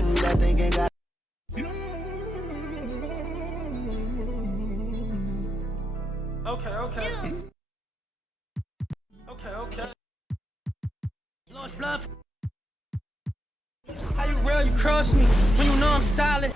sitting back thinking, God. Okay. No, it's not. How you rail, you cross me when you know I'm solid.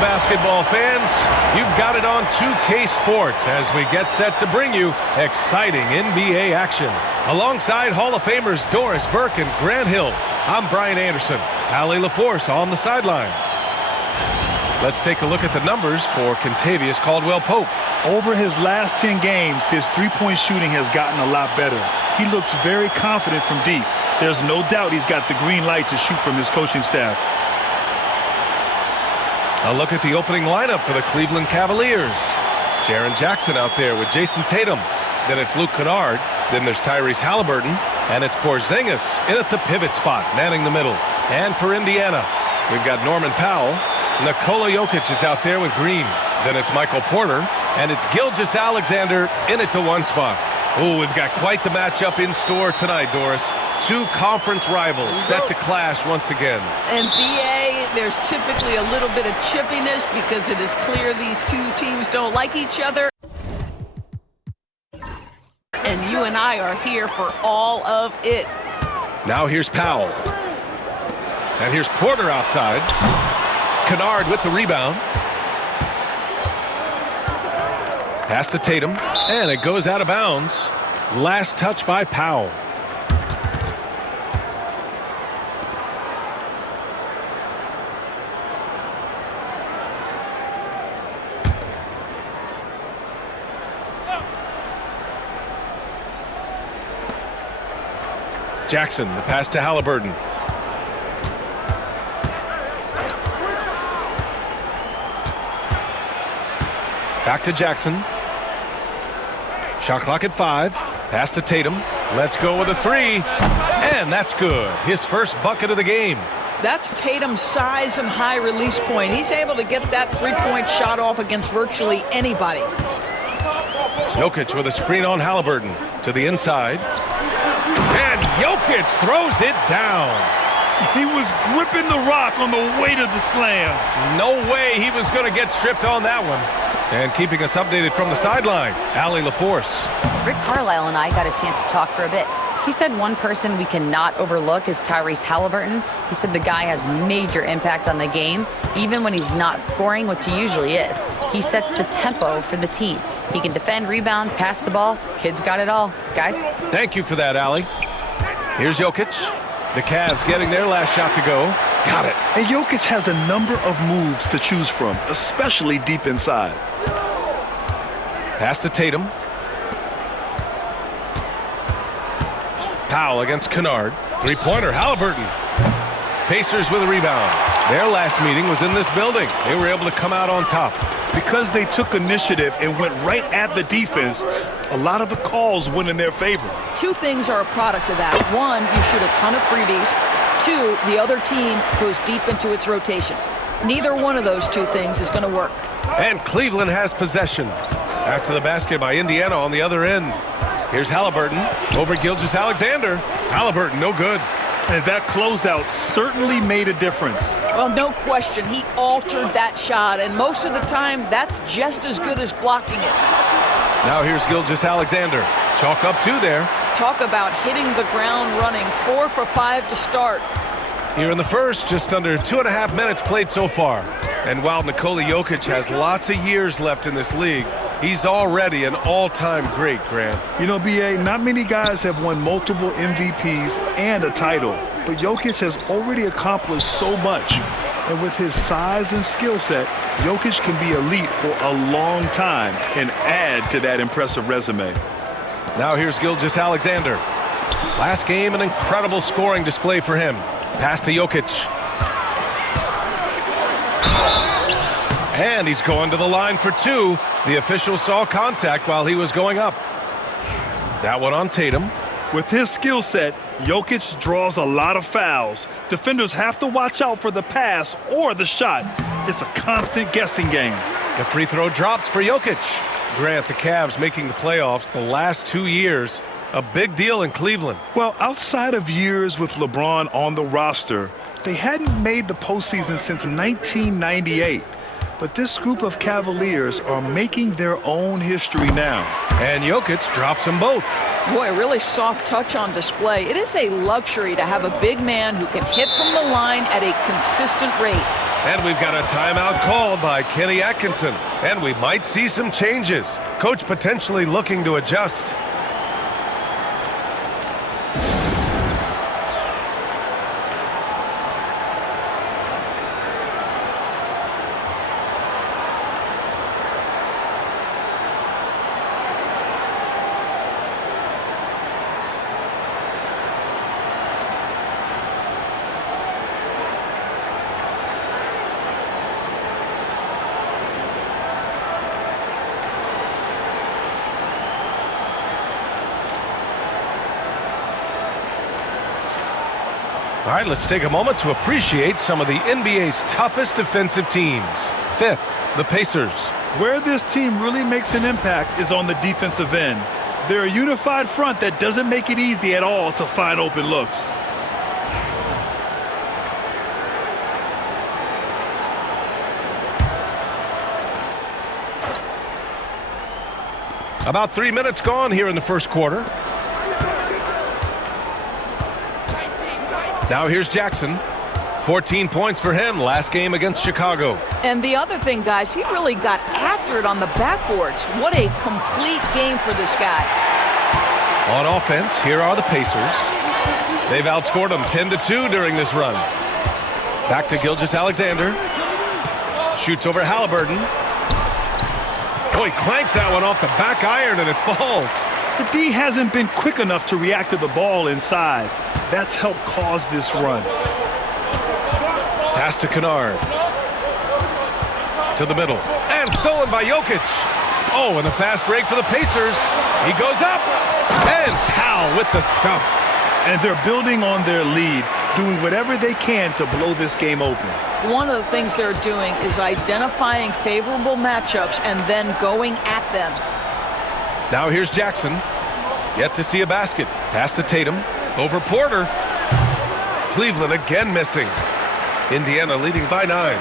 Basketball fans, you've got it on 2K Sports as we get set to bring you exciting NBA action. Alongside Hall of Famers Doris Burke and Grant Hill, I'm Brian Anderson. Allie LaForce on the sidelines. Let's take a look at the numbers for Kentavious Caldwell-Pope. Over his last 10 games, his three-point shooting has gotten a lot better. He looks very confident from deep. There's no doubt he's got the green light to shoot from his coaching staff. A look at the opening lineup for the Cleveland Cavaliers. Jaren Jackson out there with Jason Tatum. Then it's Luke Kennard. Then there's Tyrese Halliburton. And it's Porzingis in at the pivot spot, manning the middle. And for Indiana, we've got Norman Powell. Nikola Jokic is out there with Green. Then it's Michael Porter. And it's Gilgeous-Alexander in at the one spot. Oh, we've got quite the matchup in store tonight, Doris. Two conference rivals set to clash once again. And BA, there's typically a little bit of chippiness because it is clear these two teams don't like each other. And you and I are here for all of it. Now here's Powell. And here's Porter outside. Kennard with the rebound. Pass to Tatum. And it goes out of bounds. Last touch by Powell. Jackson, the pass to Halliburton. Back to Jackson. Shot clock at 5. Pass to Tatum. Let's go with a 3. And that's good. His first bucket of the game. That's Tatum's size and high release point. He's able to get that three-point shot off against virtually anybody. Jokic with a screen on Halliburton to the inside. And Jokic throws it down. He was gripping the rock on the weight of the slam. No way he was going to get stripped on that one. And keeping us updated from the sideline, Allie LaForce. Rick Carlisle and I got a chance to talk for a bit. He said one person we cannot overlook is Tyrese Halliburton. He said the guy has major impact on the game, even when he's not scoring, which he usually is. He sets the tempo for the team. He can defend, rebound, pass the ball. Kid's got it all. Guys? Thank you for that, Allie. Here's Jokic. The Cavs getting their last shot to go. Got it. And Jokic has a number of moves to choose from, especially deep inside. Pass to Tatum. Powell against Kennard. Three-pointer, Halliburton. Pacers with a rebound. Their last meeting was in this building. They were able to come out on top. Because they took initiative and went right at the defense, a lot of the calls went in their favor. Two things are a product of that. One, you shoot a ton of freebies. Two, the other team goes deep into its rotation. Neither one of those two things is going to work. And Cleveland has possession. After the basket by Indiana on the other end. Here's Halliburton over Gilgeous-Alexander. Halliburton, no good. And that closeout certainly made a difference. Well, no question. He altered that shot, and most of the time, that's just as good as blocking it. Now here's Gilgeous-Alexander. Chalk up two there. Talk about hitting the ground running. 4 for 5 to start. Here in the first, just under 2.5 minutes played so far. And while Nikola Jokic has lots of years left in this league, he's already an all-time great, Grant. You know, B.A., not many guys have won multiple MVPs and a title, but Jokic has already accomplished so much. And with his size and skill set, Jokic can be elite for a long time and add to that impressive resume. Now here's Gilgeous-Alexander. Last game, an incredible scoring display for him. Pass to Jokic. And he's going to the line for two. The official saw contact while he was going up. That one on Tatum. With his skill set, Jokic draws a lot of fouls. Defenders have to watch out for the pass or the shot. It's a constant guessing game. The free throw drops for Jokic. Grant, the Cavs making the playoffs the last 2 years. A big deal in Cleveland. Well, outside of years with LeBron on the roster, they hadn't made the postseason since 1998. But this group of Cavaliers are making their own history now. And Jokic drops them both. Boy, really soft touch on display. It is a luxury to have a big man who can hit from the line at a consistent rate. And we've got a timeout called by Kenny Atkinson. And we might see some changes. Coach potentially looking to adjust. All right, let's take a moment to appreciate some of the NBA's toughest defensive teams. Fifth, the Pacers. Where this team really makes an impact is on the defensive end. They're a unified front that doesn't make it easy at all to find open looks. About 3 minutes gone here in the first quarter. Now here's Jackson. 14 points for him last game against Chicago. And the other thing, guys, he really got after it on the backboards. What a complete game for this guy. On offense, here are the Pacers. They've outscored them 10-2 during this run. Back to Gilgeous-Alexander. Shoots over Halliburton. Oh, he clanks that one off the back iron and it falls. The D hasn't been quick enough to react to the ball inside. That's helped cause this run. Pass to Kennard. To the middle. And stolen by Jokic. Oh, and a fast break for the Pacers. He goes up. And Powell with the stuff. And they're building on their lead, doing whatever they can to blow this game open. One of the things they're doing is identifying favorable matchups and then going at them. Now here's Jackson. Yet to see a basket. Pass to Tatum. Over Porter. Cleveland again missing. Indiana leading by 9.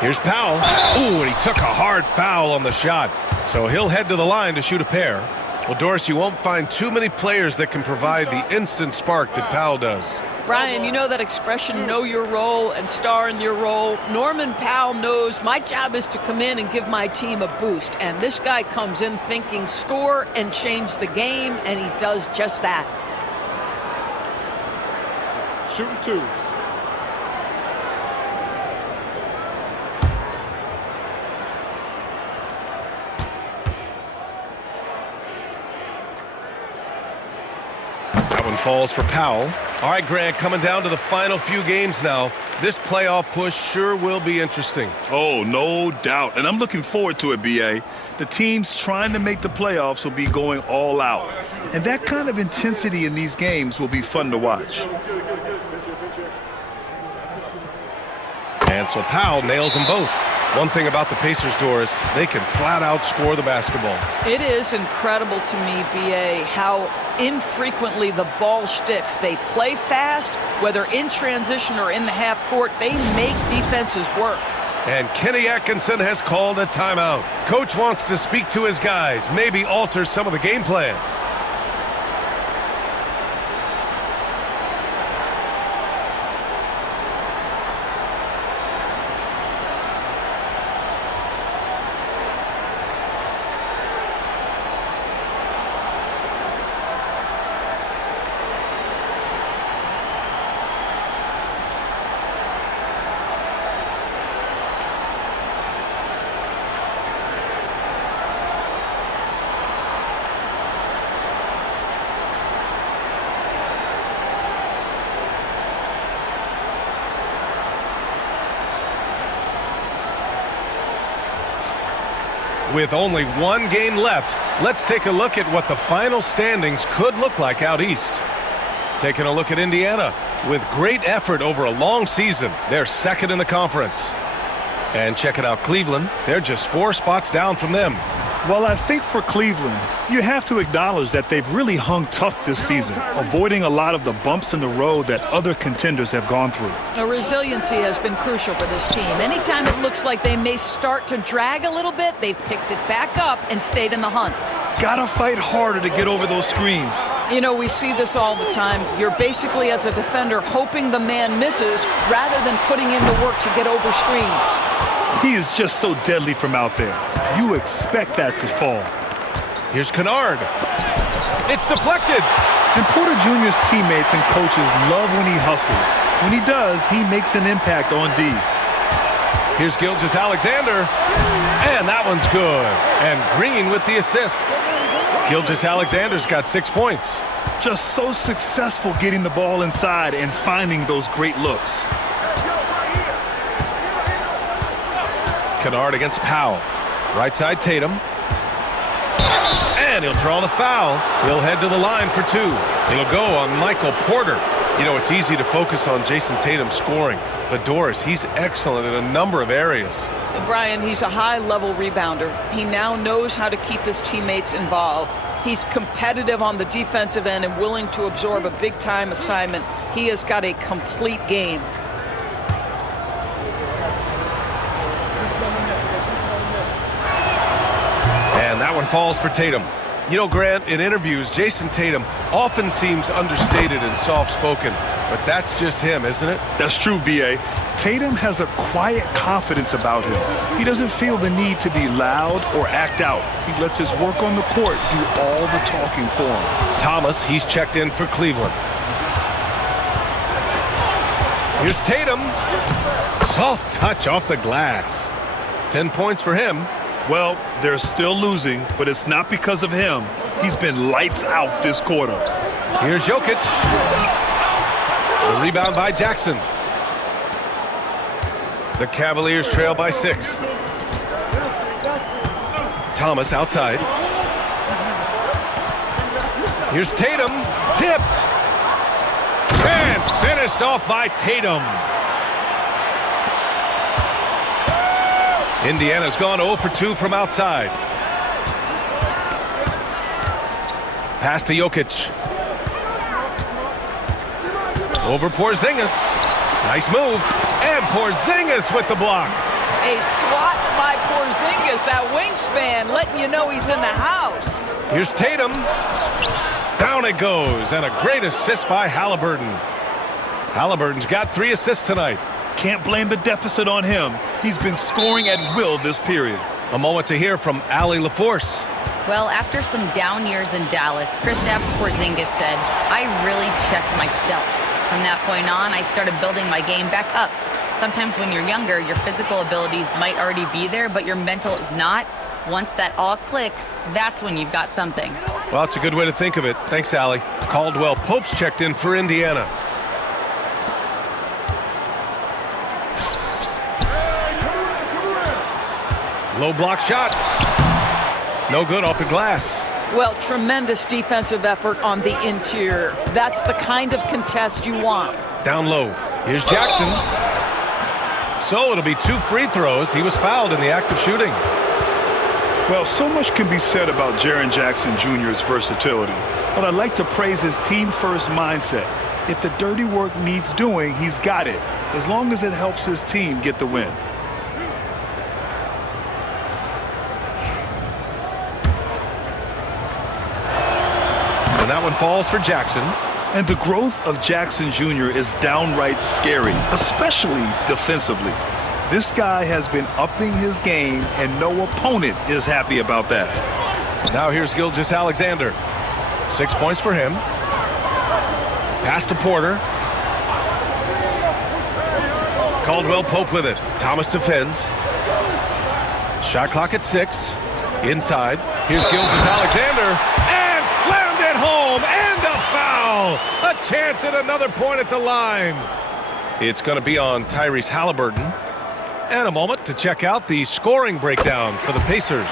Here's Powell. Ooh, and he took a hard foul on the shot. So he'll head to the line to shoot a pair. Well, Doris, you won't find too many players that can provide the instant spark that Powell does. Brian, you know that expression, know your role and star in your role? Norman Powell knows my job is to come in and give my team a boost. And this guy comes in thinking score and change the game, and he does just that. Shooting 2. That one falls for Powell. All right, Grant, coming down to the final few games now. This playoff push sure will be interesting. Oh, no doubt. And I'm looking forward to it, B.A. The teams trying to make the playoffs will be going all out. And that kind of intensity in these games will be fun to watch. And so Powell nails them both. One thing about the Pacers, Doris, they can flat out score the basketball. It is incredible to me, B.A., how infrequently the ball sticks. They play fast, whether in transition or in the half court. They make defenses work. And Kenny Atkinson has called a timeout. Coach wants to speak to his guys, maybe alter some of the game plan. With only one game left, let's take a look at what the final standings could look like out east. Taking a look at Indiana. With great effort over a long season, they're second in the conference. And checking out Cleveland, they're just 4 spots down from them. Well, I think for Cleveland, you have to acknowledge that they've really hung tough this season, avoiding a lot of the bumps in the road that other contenders have gone through. Resiliency has been crucial for this team. Anytime it looks like they may start to drag a little bit, they've picked it back up and stayed in the hunt. Gotta fight harder to get over those screens. You know, we see this all the time. You're basically, as a defender, hoping the man misses rather than putting in the work to get over screens. He is just so deadly from out there. You expect that to fall. Here's Kennard. It's deflected. And Porter Jr.'s teammates and coaches love when he hustles. When he does, he makes an impact on D. Here's Gilgeous-Alexander. And that one's good. And Green with the assist. Gilgeous-Alexander's got 6 points. Just so successful getting the ball inside and finding those great looks. Kennard against Powell. Right side Tatum. And he'll draw the foul. He'll head to the line for 2. It'll go on Michael Porter. You know, it's easy to focus on Jason Tatum scoring, but Doris, he's excellent in a number of areas. Brian, he's a high-level rebounder. He now knows how to keep his teammates involved. He's competitive on the defensive end and willing to absorb a big-time assignment. He has got a complete game. And that one falls for Tatum. You know, Grant, in interviews, Jason Tatum often seems understated and soft-spoken, but that's just him, isn't it? That's true, B.A. Tatum has a quiet confidence about him. He doesn't feel the need to be loud or act out. He lets his work on the court do all the talking for him. Thomas, he's checked in for Cleveland. Here's Tatum. Soft touch off the glass. 10 points for him. Well, they're still losing, but it's not because of him. He's been lights out this quarter. Here's Jokic. The rebound by Jackson. The Cavaliers trail by 6. Thomas outside. Here's Tatum. Tipped. And finished off by Tatum. Indiana's gone 0 for 2 from outside. Pass to Jokic. Over Porzingis. Nice move. And Porzingis with the block. A swat by Porzingis, that wingspan, letting you know he's in the house. Here's Tatum. Down it goes, and a great assist by Halliburton. Halliburton's got 3 assists tonight. Can't blame the deficit on him. He's been scoring at will this period. A moment to hear from Allie LaForce. Well, after some down years in Dallas, Kristaps Porzingis said, "I really checked myself. From that point on, I started building my game back up. Sometimes when you're younger, your physical abilities might already be there, but your mental is not. Once that all clicks, that's when you've got something." Well, it's a good way to think of it. Thanks, Allie. Caldwell Pope's checked in for Indiana. Low block shot. No good off the glass. Well, tremendous defensive effort on the interior. That's the kind of contest you want. Down low. Here's Jackson. So it'll be 2 free throws. He was fouled in the act of shooting. Well, so much can be said about Jaren Jackson Jr.'s versatility, but I'd like to praise his team-first mindset. If the dirty work needs doing, he's got it, as long as it helps his team get the win. And that one falls for Jackson. And the growth of Jackson Jr. is downright scary, especially defensively. This guy has been upping his game, and no opponent is happy about that. Now here's Gilgeous-Alexander. 6 points for him. Pass to Porter. Caldwell Pope with it. Thomas defends. Shot clock at 6. Inside. Here's Gilgeous-Alexander. And slammed it home. And a foul. A chance at another point at the line. It's going to be on Tyrese Halliburton. And a moment to check out the scoring breakdown for the Pacers.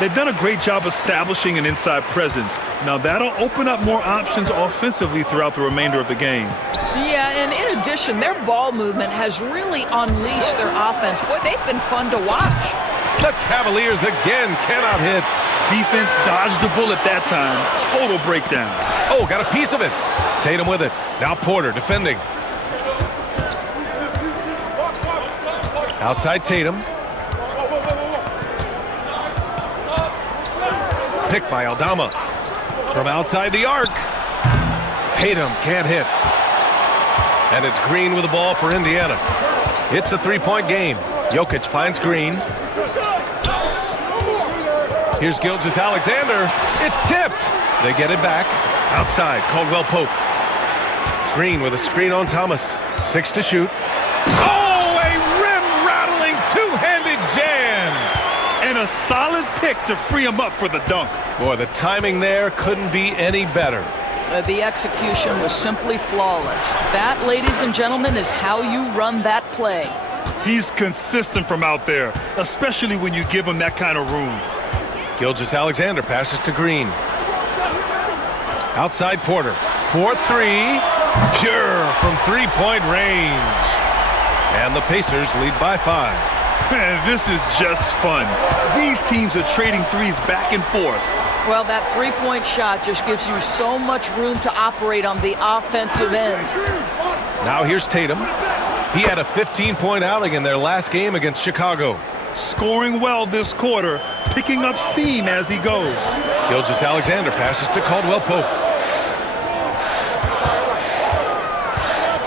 They've done a great job establishing an inside presence. Now that'll open up more options offensively throughout the remainder of the game. Yeah, and in addition, their ball movement has really unleashed their offense. Boy, they've been fun to watch. The Cavaliers again cannot hit. Defense dodged the bullet that time. Total breakdown. Oh, got a piece of it. Tatum with it. Now Porter defending. Outside Tatum. Picked by Aldama. From outside the arc. Tatum can't hit. And it's Green with the ball for Indiana. It's a 3-point game. Jokic finds Green. Here's Gilgeous-Alexander. It's tipped. They get it back. Outside, Caldwell Pope. Green with a screen on Thomas. 6 to shoot. Oh, a rim-rattling two-handed jam. And a solid pick to free him up for the dunk. Boy, the timing there couldn't be any better. The execution was simply flawless. That, ladies and gentlemen, is how you run that play. He's consistent from out there, especially when you give him that kind of room. Gilgeous-Alexander passes to Green. Outside Porter. 4-3. Pure from three-point range. And the Pacers lead by 5. Man, this is just fun. These teams are trading threes back and forth. Well, that three-point shot just gives you so much room to operate on the offensive end. Now here's Tatum. He had a 15-point outing in their last game against Chicago. Scoring well this quarter, picking up steam as he goes. Gilgeous-Alexander passes to Caldwell Pope.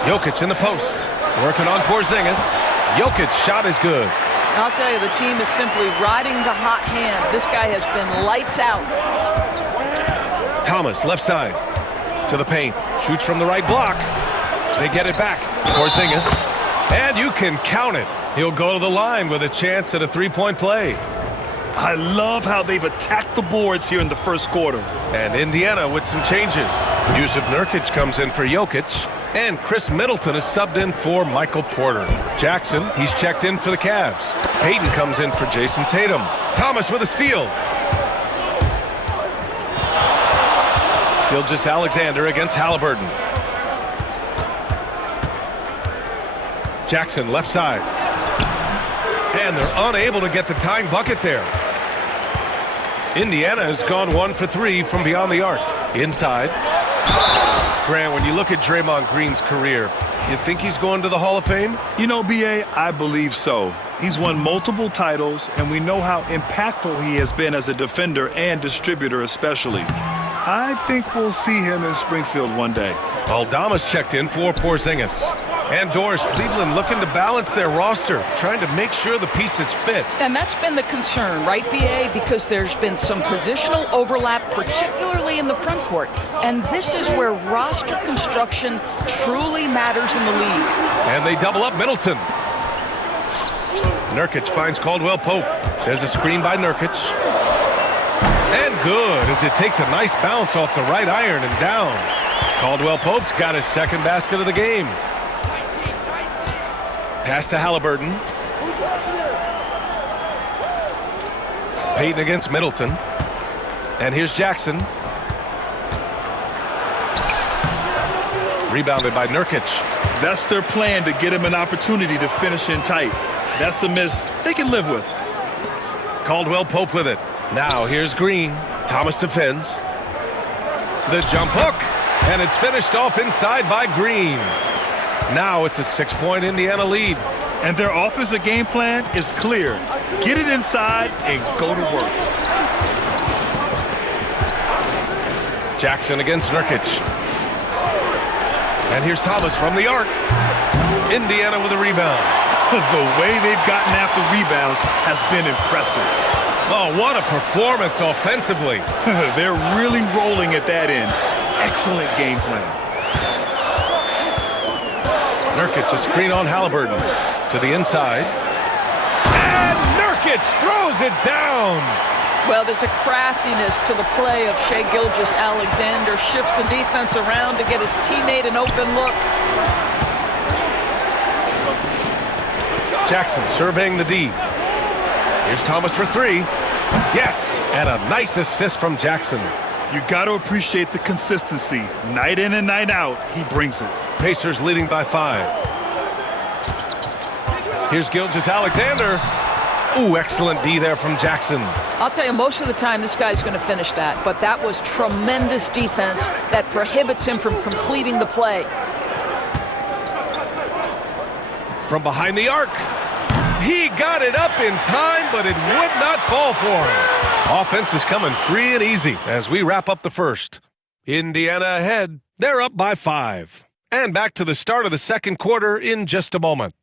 Jokic in the post. Working on Porzingis. Jokic shot is good. I'll tell you, the team is simply riding the hot hand. This guy has been lights out. Thomas, left side. To the paint. Shoots from the right block. They get it back. Porzingis. And you can count it. He'll go to the line with a chance at a three-point play. I love how they've attacked the boards here in the first quarter. And Indiana with some changes. Yusuf Nurkic comes in for Jokic. And Chris Middleton is subbed in for Michael Porter. Jackson, he's checked in for the Cavs. Payton comes in for Jason Tatum. Thomas with a steal. Gilgeous-Alexander against Halliburton. Jackson left side. And they're unable to get the tying bucket there. Indiana has gone 1 for 3 from beyond the arc. Inside. Grant, when you look at Draymond Green's career, you think he's going to the Hall of Fame? You know, B.A., I believe so. He's won multiple titles, and we know how impactful he has been as a defender and distributor especially. I think we'll see him in Springfield one day. Aldama's checked in for Porzingis. And Doris, Cleveland looking to balance their roster, trying to make sure the pieces fit. And that's been the concern, right, B.A.? Because there's been some positional overlap, particularly in the front court. And this is where roster construction truly matters in the league. And they double up Middleton. Nurkic finds Caldwell Pope. There's a screen by Nurkic. And good, as it takes a nice bounce off the right iron and down. Caldwell Pope's got his second basket of the game. Pass to Halliburton. Payton against Middleton. And here's Jackson. Rebounded by Nurkic. That's their plan, to get him an opportunity to finish in tight. That's a miss they can live with. Caldwell Pope with it. Now here's Green. Thomas defends. The jump hook. And it's finished off inside by Green. Now it's a 6-point Indiana lead. And their offensive game plan is clear. Get it inside and go to work. Jackson against Nurkic. And here's Thomas from the arc. Indiana with a rebound. The way they've gotten after rebounds has been impressive. Oh, what a performance offensively. They're really rolling at that end. Excellent game plan. Nurkic, a screen on Halliburton. To the inside. And Nurkic throws it down. Well, there's a craftiness to the play of Shai Gilgeous-Alexander. Shifts the defense around to get his teammate an open look. Jackson surveying the D. Here's Thomas for three. Yes, and a nice assist from Jackson. You got to appreciate the consistency. Night in and night out, he brings it. Pacers leading by 5. Here's Gilgeous-Alexander. Ooh, excellent D there from Jackson. I'll tell you, most of the time this guy's going to finish that, but that was tremendous defense that prohibits him from completing the play. From behind the arc. He got it up in time, but it would not fall for him. Offense is coming free and easy as we wrap up the first. Indiana ahead. They're up by 5. And back to the start of the second quarter in just a moment.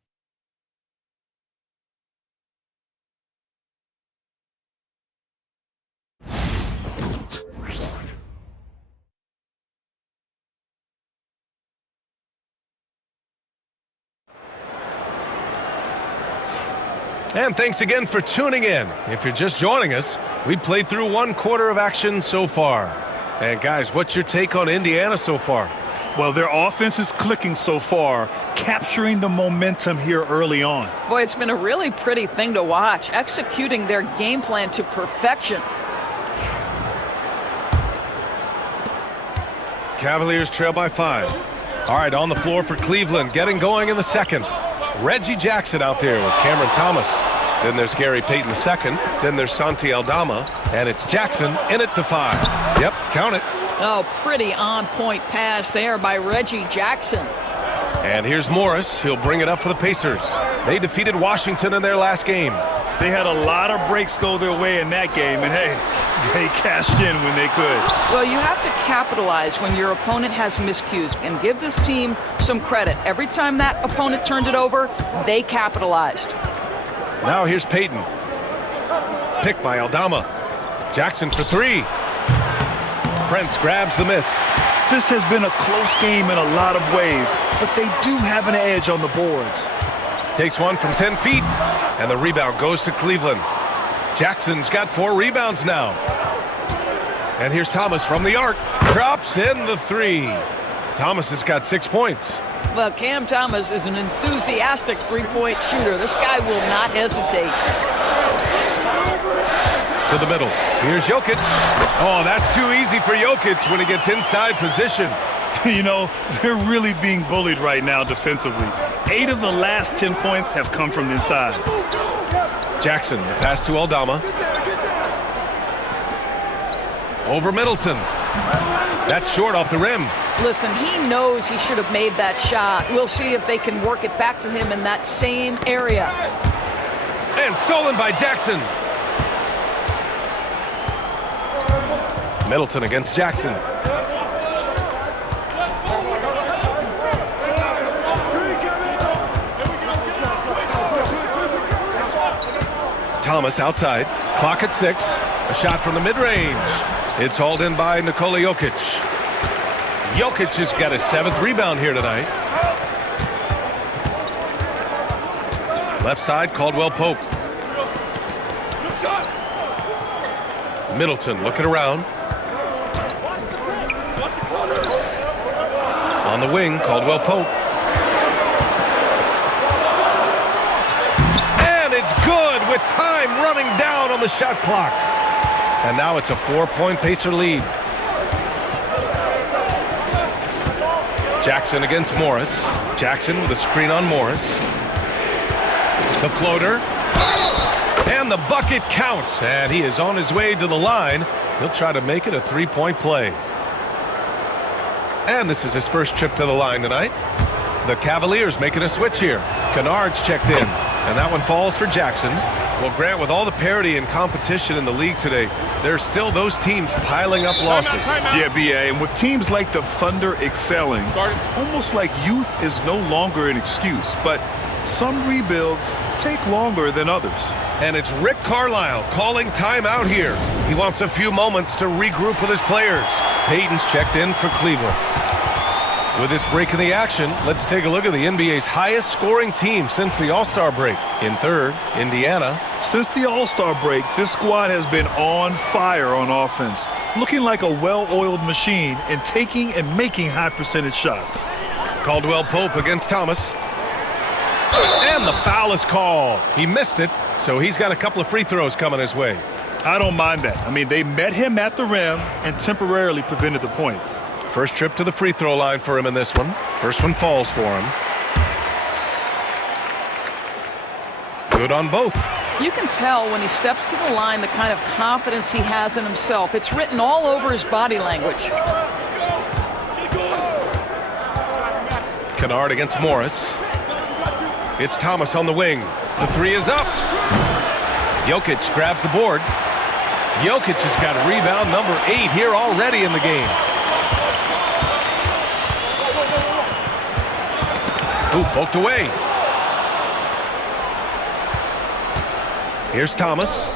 And thanks again for tuning in. If you're just joining us, we played through one quarter of action so far. And guys, what's your take on Indiana so far? Well, their offense is clicking so far, capturing the momentum here early on. Boy, it's been a really pretty thing to watch, executing their game plan to perfection. Cavaliers trail by 5. All right, on the floor for Cleveland, getting going in the second. Reggie Jackson out there with Cameron Thomas. Then there's Gary Payton II. Then there's Santi Aldama. And it's Jackson in it to 5. Yep, count it. Oh, pretty on-point pass there by Reggie Jackson. And here's Morris. He'll bring it up for the Pacers. They defeated Washington in their last game. They had a lot of breaks go their way in that game, and hey, they cashed in when they could. Well, you have to capitalize when your opponent has miscues, and give this team some credit. Every time that opponent turned it over, they capitalized. Now here's Payton. Picked by Aldama. Jackson for 3. Prince grabs the miss. This has been a close game in a lot of ways, but they do have an edge on the boards. Takes one from 10 feet, and the rebound goes to Cleveland. Jackson's got 4 rebounds now. And here's Thomas from the arc. Drops in the 3. Thomas has got 6 points. Well, Cam Thomas is an enthusiastic three-point shooter. This guy will not hesitate. To the middle. Here's Jokic. Oh, that's too easy for Jokic when he gets inside position. You know, they're really being bullied right now defensively. 8 of the last 10 points have come from inside. Jackson, the pass to Aldama. Over Middleton. That's short off the rim. Listen, he knows he should have made that shot. We'll see if they can work it back to him in that same area. And stolen by Jackson. Middleton against Jackson. Thomas outside. Clock at 6. A shot from the mid-range. It's hauled in by Nikola Jokic. Jokic has got his 7th rebound here tonight. Left side, Caldwell Pope. Middleton looking around. On the wing, Caldwell Pope. And it's good with time running down on the shot clock. And now it's a 4-point Pacer lead. Jackson against Morris. Jackson with a screen on Morris. The floater. And the bucket counts. And he is on his way to the line. He'll try to make it a 3-point play. And this is his first trip to the line tonight. The Cavaliers making a switch here. Kennard's checked in. And that one falls for Jackson. Well, Grant, with all the parity and competition in the league today, there's still those teams piling up losses. Yeah, BA, and with teams like the Thunder excelling, it's almost like youth is no longer an excuse, but some rebuilds take longer than others. And it's Rick Carlisle calling timeout here. He wants a few moments to regroup with his players. Payton's checked in for Cleveland. With this break in the action, let's take a look at the NBA's highest scoring team since the All-Star break. In third, Indiana. Since the All-Star break, this squad has been on fire on offense, looking like a well-oiled machine and taking and making high-percentage shots. Caldwell Pope against Thomas. And the foul is called. He missed it, so he's got a couple of free throws coming his way. I don't mind that. I mean, they met him at the rim and temporarily prevented the points. First trip to the free throw line for him in this one. First one falls for him. Good on both. You can tell when he steps to the line the kind of confidence he has in himself. It's written all over his body language. Kennard against Morris. It's Thomas on the wing. The three is up. Jokic grabs the board. Jokic has got rebound number 8 here already in the game. Ooh, poked away. Here's Thomas.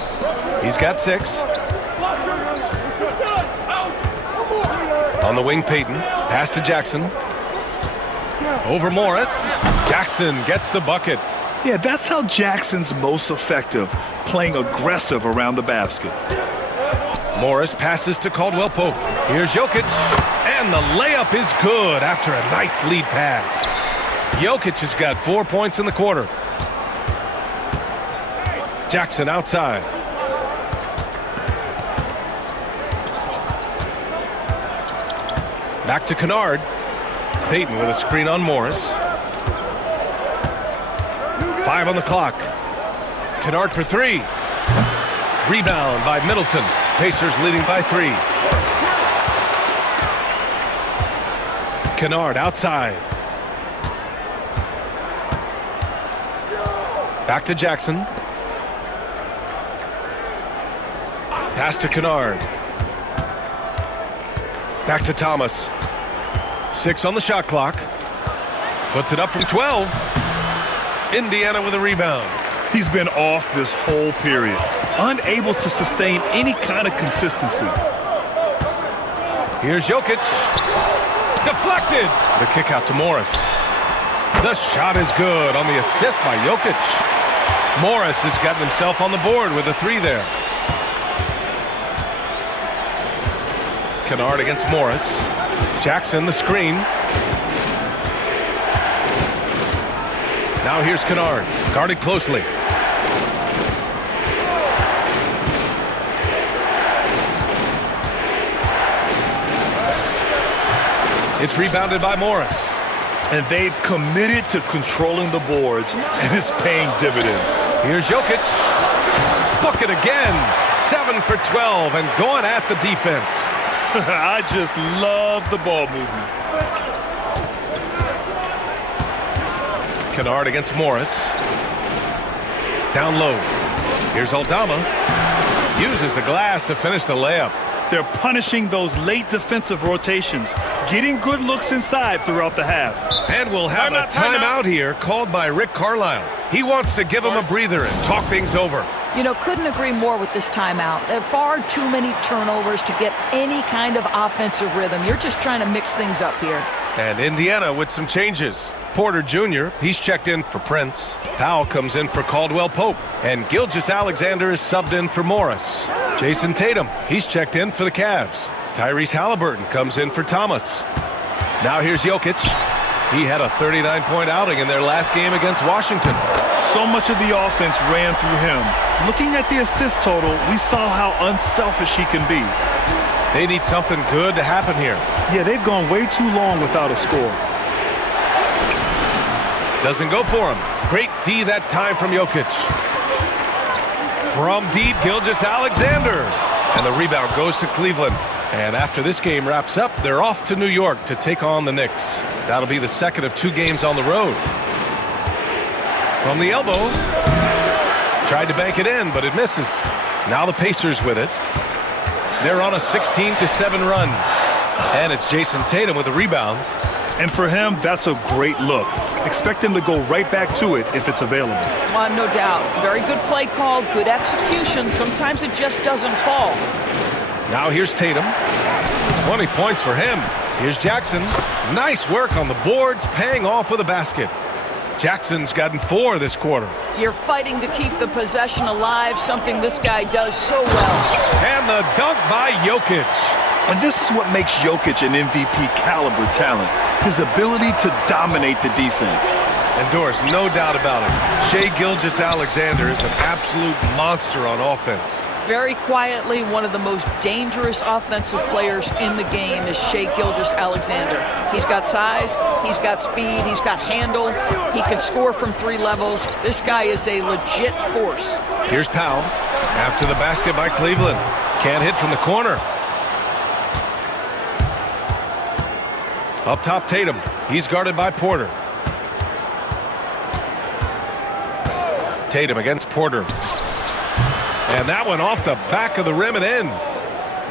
He's got 6. On the wing, Payton. Pass to Jackson. Over Morris. Jackson gets the bucket. Yeah, that's how Jackson's most effective, playing aggressive around the basket. Morris passes to Caldwell Pope. Here's Jokic. And the layup is good after a nice lead pass. Jokic has got 4 points in the quarter. Jackson outside. Back to Kennard. Payton with a screen on Morris. 5 on the clock. Kennard for 3. Rebound by Middleton. Pacers leading by 3. Kennard outside. Back to Jackson. Pass to Kennard. Back to Thomas. 6 on the shot clock. Puts it up from 12. Indiana with a rebound. He's been off this whole period, unable to sustain any kind of consistency. Here's Jokic. Deflected. The kick out to Morris. The shot is good on the assist by Jokic. Morris has gotten himself on the board with a 3 there. Kennard against Morris. Jackson the screen. Now here's Kennard, guarded closely. It's rebounded by Morris. And they've committed to controlling the boards, and it's paying dividends. Here's Jokic. Bucket again. 7 for 12 and going at the defense. I just love the ball movement. Kennard against Morris. Down low. Here's Aldama. Uses the glass to finish the layup. They're punishing those late defensive rotations, getting good looks inside throughout the half. And we'll have a timeout here called by Rick Carlisle. He wants to give him a breather and talk things over. You know, couldn't agree more with this timeout. There are far too many turnovers to get any kind of offensive rhythm. You're just trying to mix things up here. And Indiana with some changes. Porter Jr., he's checked in for Prince. Powell comes in for Caldwell Pope. And Gilgeous-Alexander is subbed in for Morris. Jason Tatum, he's checked in for the Cavs. Tyrese Halliburton comes in for Thomas. Now here's Jokic. He had a 39-point outing in their last game against Washington. So much of the offense ran through him. Looking at the assist total, we saw how unselfish he can be. They need something good to happen here. Yeah, they've gone way too long without a score. Doesn't go for him. Great D that time from Jokic. From deep, Gilgeous-Alexander. And the rebound goes to Cleveland. And after this game wraps up, they're off to New York to take on the Knicks. That'll be the second of 2 games on the road. From the elbow. Tried to bank it in, but it misses. Now the Pacers with it. They're on a 16-7 run. And it's Jason Tatum with the rebound. And for him, that's a great look. Expect him to go right back to it if it's available. No doubt. Very good play call, good execution. Sometimes it just doesn't fall. Now here's Tatum. 20 points for him. Here's Jackson. Nice work on the boards, paying off with a basket. Jackson's gotten 4 this quarter. You're fighting to keep the possession alive, something this guy does so well. And the dunk by Jokic. And this is what makes Jokic an MVP caliber talent. His ability to dominate the defense. And Doris, no doubt about it. Shai Gilgeous-Alexander is an absolute monster on offense. Very quietly, one of the most dangerous offensive players in the game is Shai Gilgeous-Alexander. He's got size, he's got speed, he's got handle, he can score from 3 levels. This guy is a legit force. Here's Powell after the basket by Cleveland. Can't hit from the corner. Up top, Tatum. He's guarded by Porter. Tatum against Porter. And that one off the back of the rim and in.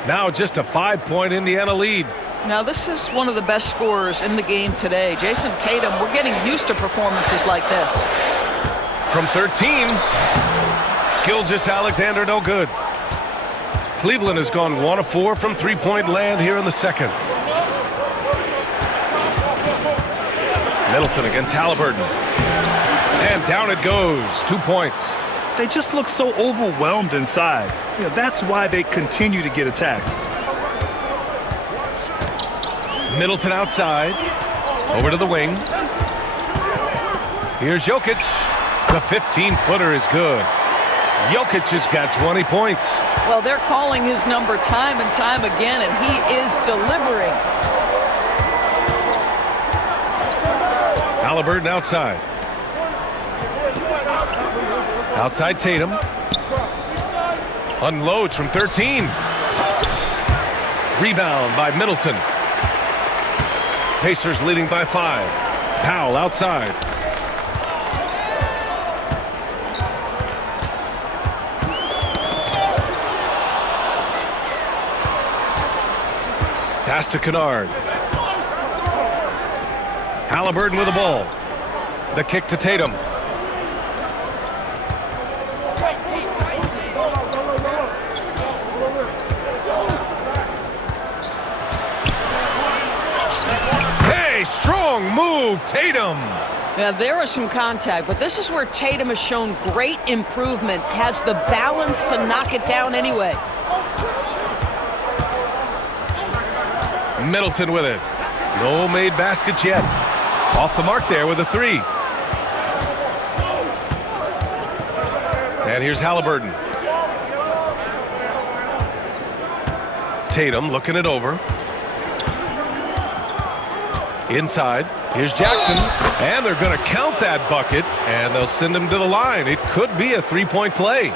Now just a 5-point Indiana lead. Now this is one of the best scorers in the game today. Jason Tatum, we're getting used to performances like this. From 13, Gilgeous-Alexander no good. Cleveland has gone 1 of 4 from 3-point land here in the second. Middleton against Halliburton. And down it goes. 2 points. They just look so overwhelmed inside. That's why they continue to get attacked. Middleton outside. Over to the wing. Here's Jokic. The 15-footer is good. Jokic has got 20 points. Well, they're calling his number time and time again, and he is delivering. Halliburton outside. Outside Tatum. Unloads from 13. Rebound by Middleton. Pacers leading by 5. Powell outside. Pass to Kennard. Halliburton with the ball. The kick to Tatum. Hey, strong move, Tatum. Yeah, there was some contact, but this is where Tatum has shown great improvement, has the balance to knock it down anyway. Middleton with it. No made baskets yet. Off the mark there with a 3. And here's Halliburton. Tatum looking it over. Inside. Here's Jackson. And they're going to count that bucket. And they'll send him to the line. It could be a 3-point play.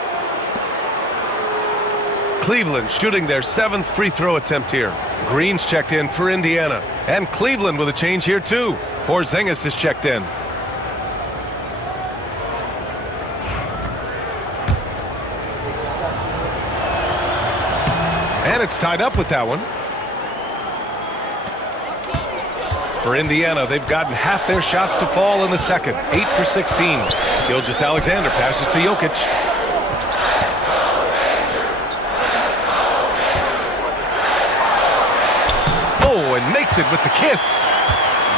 Cleveland shooting their 7th free throw attempt here. Green's checked in for Indiana. And Cleveland with a change here too. Porzingis is checked in. And it's tied up with that one. For Indiana, they've gotten half their shots to fall in the second. 8 for 16. Gilgeous-Alexander passes to Jokic. Oh, and makes it with the kiss.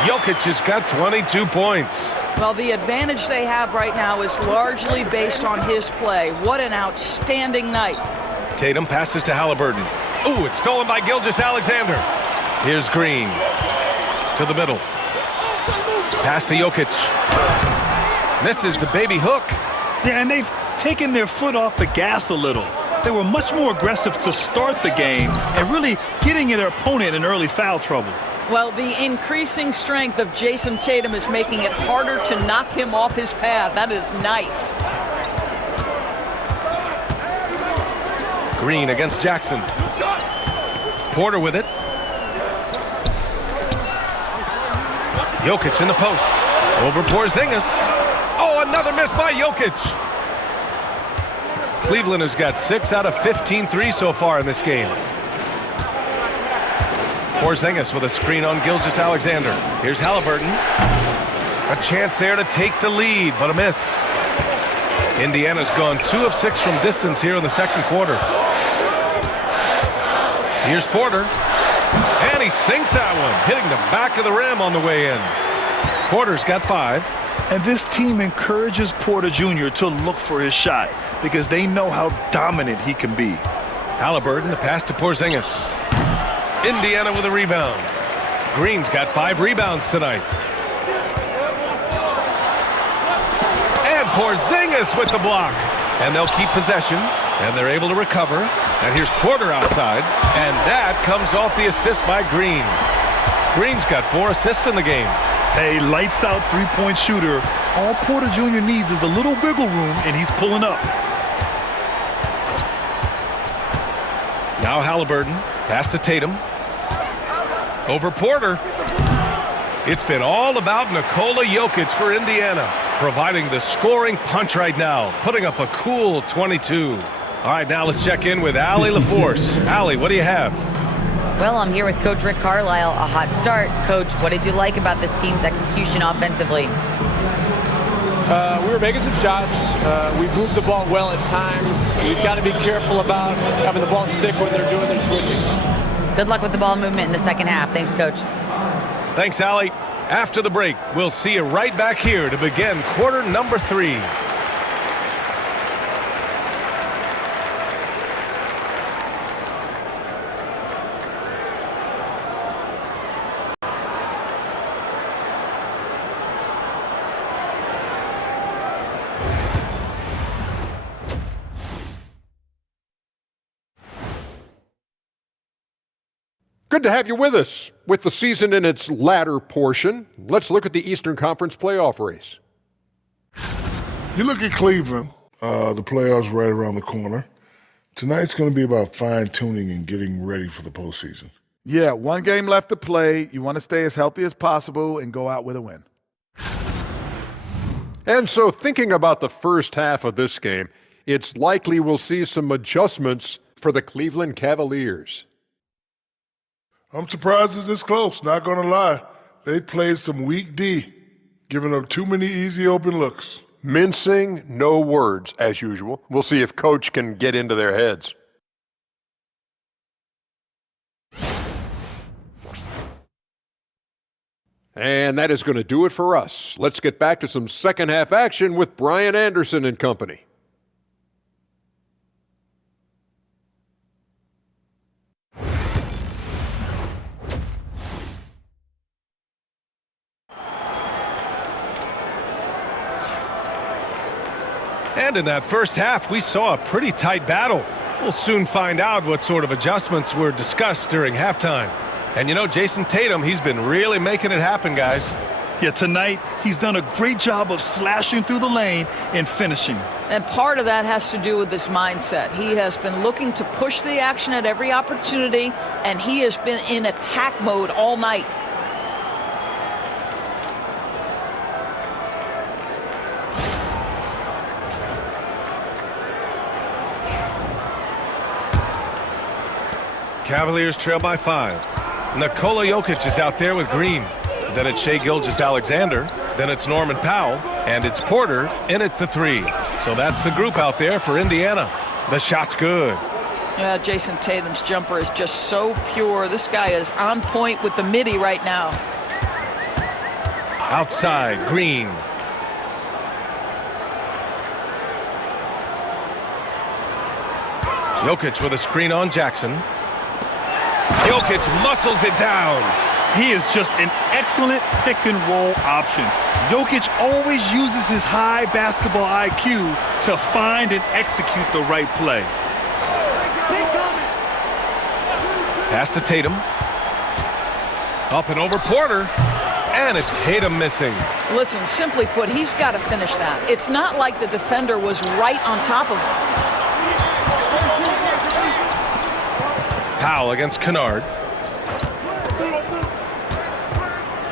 Jokic has got 22 points. Well, the advantage they have right now is largely based on his play. What an outstanding night. Tatum passes to Halliburton. Ooh, it's stolen by Gilgeous-Alexander. Here's Green. To the middle. Pass to Jokic. Misses the baby hook. Yeah, and they've taken their foot off the gas a little. They were much more aggressive to start the game and really getting their opponent in early foul trouble. Well, the increasing strength of Jason Tatum is making it harder to knock him off his path. That is nice. Green against Jackson. Porter with it. Jokic in the post. Over Porzingis. Oh, another miss by Jokic. Cleveland has got 6 out of 15 threes so far in this game. Porzingis with a screen on Gilgeous-Alexander. Here's Halliburton. A chance there to take the lead, but a miss. Indiana's gone 2 of 6 from distance here in the second quarter. Here's Porter. And he sinks that one, hitting the back of the rim on the way in. Porter's got 5. And this team encourages Porter Jr. to look for his shot because they know how dominant he can be. Halliburton, the pass to Porzingis. Indiana with a rebound. Green's got 5 rebounds tonight. And Porzingis with the block. And they'll keep possession, and they're able to recover. And here's Porter outside, and that comes off the assist by Green. Green's got 4 assists in the game. A lights-out three-point shooter. All Porter Jr. needs is a little wiggle room, and he's pulling up. Now Halliburton, pass to Tatum. Over Porter. It's been all about Nikola Jokic for Indiana, providing the scoring punch right now, putting up a cool 22. All right, now let's check in with Allie LaForce. Allie, what do you have? Well, I'm here with Coach Rick Carlisle. A hot start. Coach, what did you like about this team's execution offensively? We were making some shots. We moved the ball well at times. You've got to be careful about having the ball stick when they're doing their switching. Good luck with the ball movement in the second half. Thanks, Coach. Thanks, Allie. After the break, we'll see you right back here to begin quarter number 3. Good to have you with us. With the season in its latter portion, let's look at the Eastern Conference playoff race. You look at Cleveland, the playoffs right around the corner. Tonight's going to be about fine-tuning and getting ready for the postseason. Yeah, 1 game left to play. You want to stay as healthy as possible and go out with a win. And so thinking about the first half of this game, it's likely we'll see some adjustments for the Cleveland Cavaliers. I'm surprised it's this close, not going to lie. They played some weak D, giving up too many easy open looks. Mincing, no words, as usual. We'll see if Coach can get into their heads. And that is going to do it for us. Let's get back to some second half action with Brian Anderson and company. And in that first half, we saw a pretty tight battle. We'll soon find out what sort of adjustments were discussed during halftime. And you know, Jason Tatum, he's been really making it happen, guys. Yeah, tonight he's done a great job of slashing through the lane and finishing. And part of that has to do with his mindset. He has been looking to push the action at every opportunity, and he has been in attack mode all night. Cavaliers trail by 5. Nikola Jokic is out there with Green. Then it's Shai Gilgeous-Alexander. Then it's Norman Powell. And it's Porter in at the 3. So that's the group out there for Indiana. The shot's good. Yeah, Jason Tatum's jumper is just so pure. This guy is on point with the midi right now. Outside, Green. Jokic with a screen on Jackson. Jokic muscles it down. He is just an excellent pick-and-roll option. Jokic always uses his high basketball IQ to find and execute the right play. Pass to Tatum. Up and over Porter. And it's Tatum missing. Listen, simply put, he's got to finish that. It's not like the defender was right on top of him. Powell against Kennard.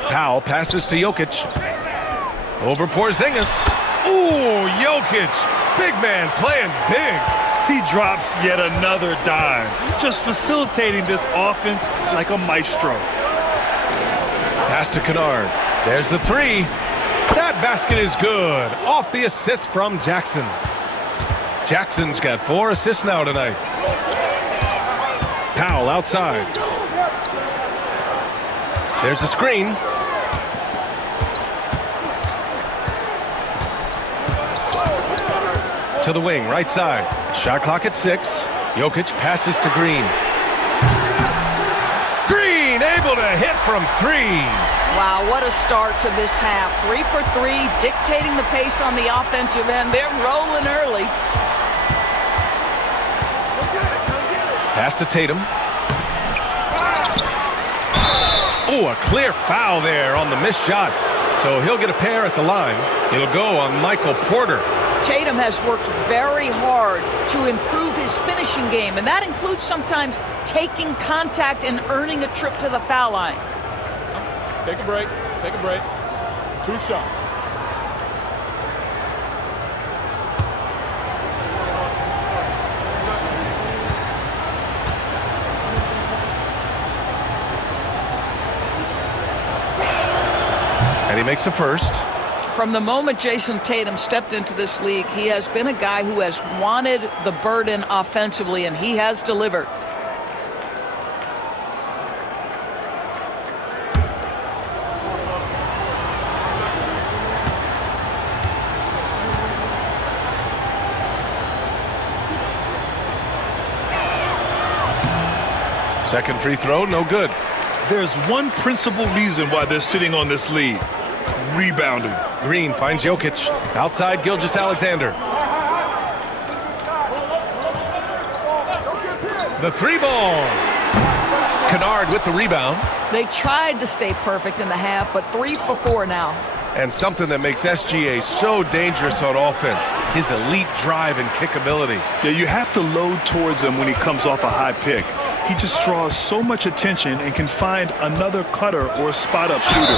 Powell passes to Jokic. Over Porzingis. Ooh, Jokic. Big man playing big. He drops yet another dime, just facilitating this offense like a maestro. Pass to Kennard. There's the 3. That basket is good. Off the assist from Jackson. Jackson's got 4 assists now tonight. Powell outside. There's a screen. To the wing, right side. Shot clock at 6. Jokic passes to Green. Green able to hit from 3. Wow, what a start to this half. 3 for 3, dictating the pace on the offensive end. They're rolling early. Pass to Tatum. Oh, a clear foul there on the missed shot. So he'll get a pair at the line. It'll go on Michael Porter. Tatum has worked very hard to improve his finishing game, and that includes sometimes taking contact and earning a trip to the foul line. Take a break. Take a break. 2 shots. And he makes a first. From the moment Jason Tatum stepped into this league, he has been a guy who has wanted the burden offensively, and he has delivered. Second free throw, no good. There's one principal reason why they're sitting on this lead. Rebounding. Green finds Jokic. Outside, Gilgeous-Alexander. The 3 ball. Kennard with the rebound. They tried to stay perfect in the half, but 3 for 4 now. And something that makes SGA so dangerous on offense, his elite drive and kickability. Yeah, you have to load towards him when he comes off a high pick. He just draws so much attention and can find another cutter or spot-up shooter.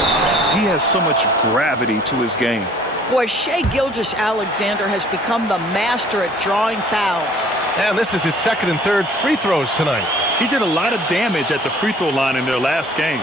He has so much gravity to his game. Boy, Shai Gilgeous-Alexander has become the master at drawing fouls. And this is his second and third free throws tonight. He did a lot of damage at the free throw line in their last game.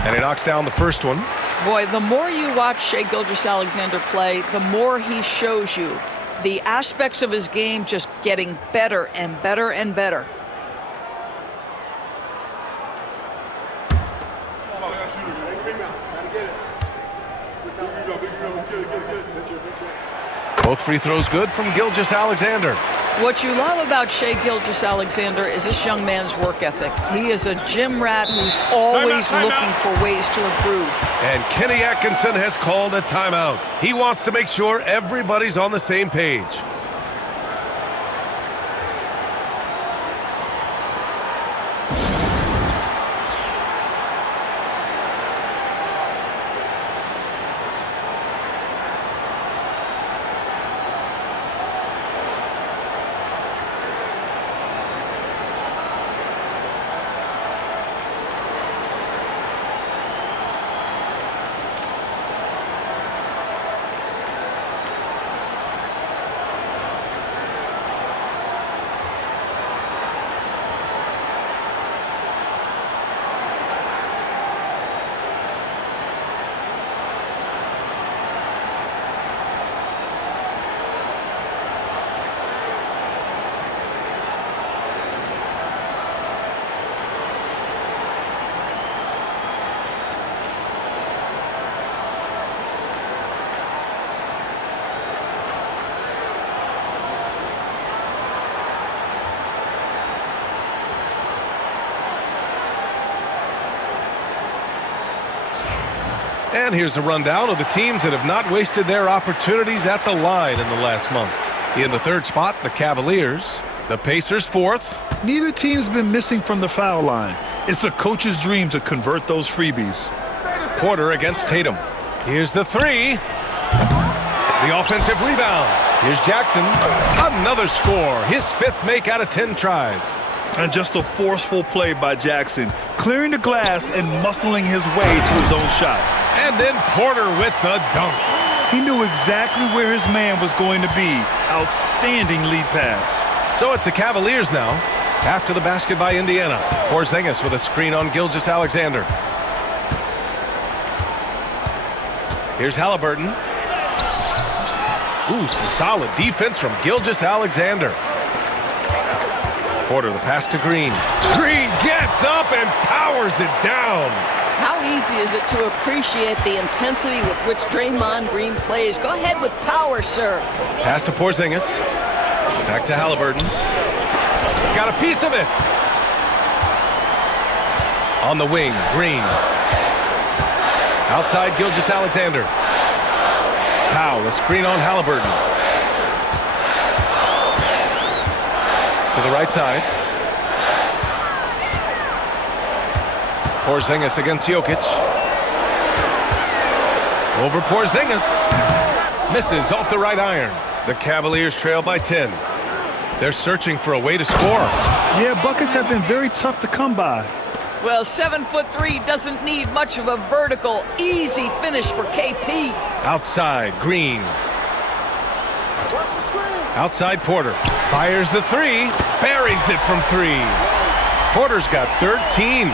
And he knocks down the first one. Boy, the more you watch Shai Gilgeous-Alexander play, the more he shows you the aspects of his game just getting better and better and better. Both free throws good from Gilgeous-Alexander. What you love about Shai Gilgeous-Alexander is this young man's work ethic. He is a gym rat who's always looking for ways to improve. And Kenny Atkinson has called a timeout. He wants to make sure everybody's on the same page. And here's a rundown of the teams that have not wasted their opportunities at the line in the last month. In the third spot, the Cavaliers. The Pacers fourth. Neither team's been missing from the foul line. It's a coach's dream to convert those freebies. Porter against Tatum. Here's the three. The offensive rebound. Here's Jackson. Another score. His fifth make out of 10 tries. And just a forceful play by Jackson, clearing the glass and muscling his way to his own shot. And then Porter with the dunk. He knew exactly where his man was going to be. Outstanding lead pass. So it's the Cavaliers now. After the basket by Indiana. Porzingis with a screen on Gilgeous-Alexander. Here's Halliburton. Ooh, some solid defense from Gilgeous-Alexander. Porter, the pass to Green. Green gets up and powers it down. How easy is it to appreciate the intensity with which Draymond Green plays? Go ahead with power, sir. Pass to Porzingis. Back to Halliburton. Got a piece of it. On the wing, Green. Outside Gilgeous-Alexander. Powell, a screen on Halliburton. To the right side. Porzingis against Jokic. Over Porzingis. Misses off the right iron. The Cavaliers trail by 10. They're searching for a way to score. Yeah, buckets have been very tough to come by. Well, 7'3" doesn't need much of a vertical, easy finish for KP. Outside, Green. Outside, Porter. Fires the three. Buries it from three. Porter's got 13.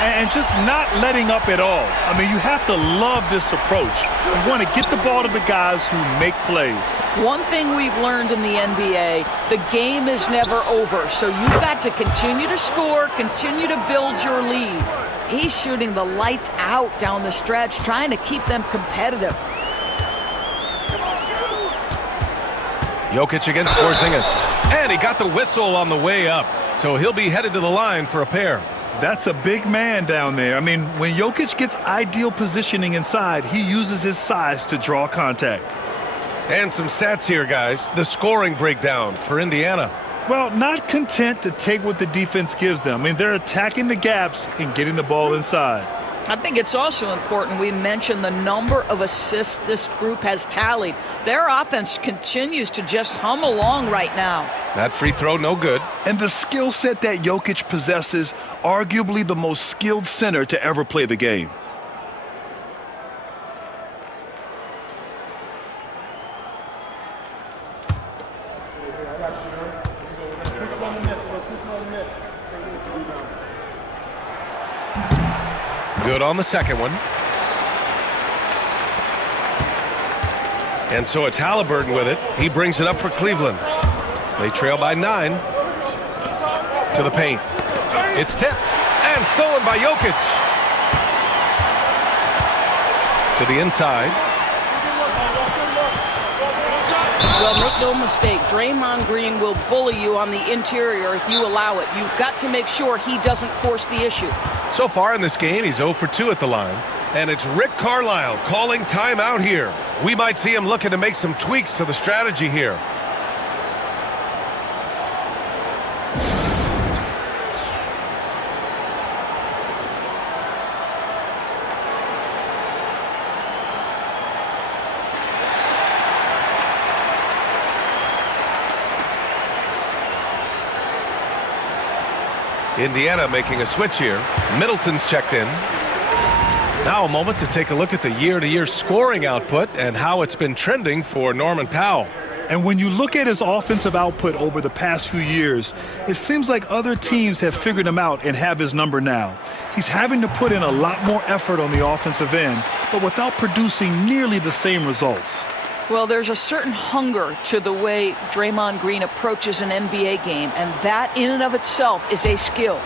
And just not letting up at all. I mean, you have to love this approach. You want to get the ball to the guys who make plays. One thing we've learned in the NBA, the game is never over. So you've got to continue to score, continue to build your lead. He's shooting the lights out down the stretch, trying to keep them competitive. Jokic against Porzingis. And he got the whistle on the way up. So he'll be headed to the line for a pair. That's a big man down there. I mean, when Jokic gets ideal positioning inside, he uses his size to draw contact. And some stats here, guys. The scoring breakdown for Indiana. Well, not content to take what the defense gives them. I mean, they're attacking the gaps and getting the ball inside. I think it's also important we mention the number of assists this group has tallied. Their offense continues to just hum along right now. That free throw, no good. And the skill set that Jokic possesses, arguably the most skilled center to ever play the game. Good on the second one. And so it's Halliburton with it. He brings it up for Cleveland. They trail by 9. To the paint. It's tipped and stolen by Jokic. To the inside. Well, make no mistake, Draymond Green will bully you on the interior if you allow it. You've got to make sure he doesn't force the issue. So far in this game, he's 0 for 2 at the line. And it's Rick Carlisle calling timeout here. We might see him looking to make some tweaks to the strategy here. Indiana making a switch here. Middleton's checked in. Now a moment to take a look at the year-to-year scoring output and how it's been trending for Norman Powell. And when you look at his offensive output over the past few years, it seems like other teams have figured him out and have his number now. He's having to put in a lot more effort on the offensive end, but without producing nearly the same results. Well, there's a certain hunger to the way Draymond Green approaches an NBA game, and that in and of itself is a skill.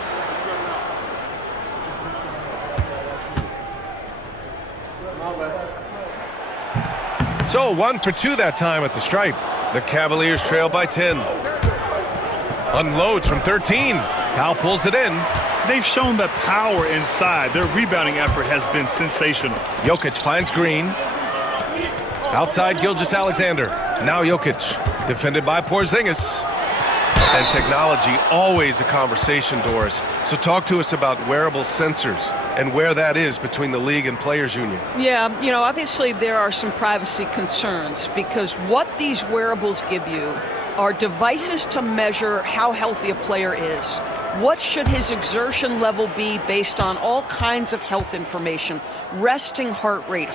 So 1 for 2 that time at the stripe. The Cavaliers trail by 10. Unloads from 13. Powell pulls it in. They've shown that power inside. Their rebounding effort has been sensational. Jokic finds Green. Outside Gilgeous-Alexander. Now Jokic. Defended by Porzingis. And technology, always a conversation, Doris. So talk to us about wearable sensors and where that is between the league and players union. Yeah, obviously there are some privacy concerns because what these wearables give you are devices to measure how healthy a player is. What should his exertion level be based on all kinds of health information, resting heart rate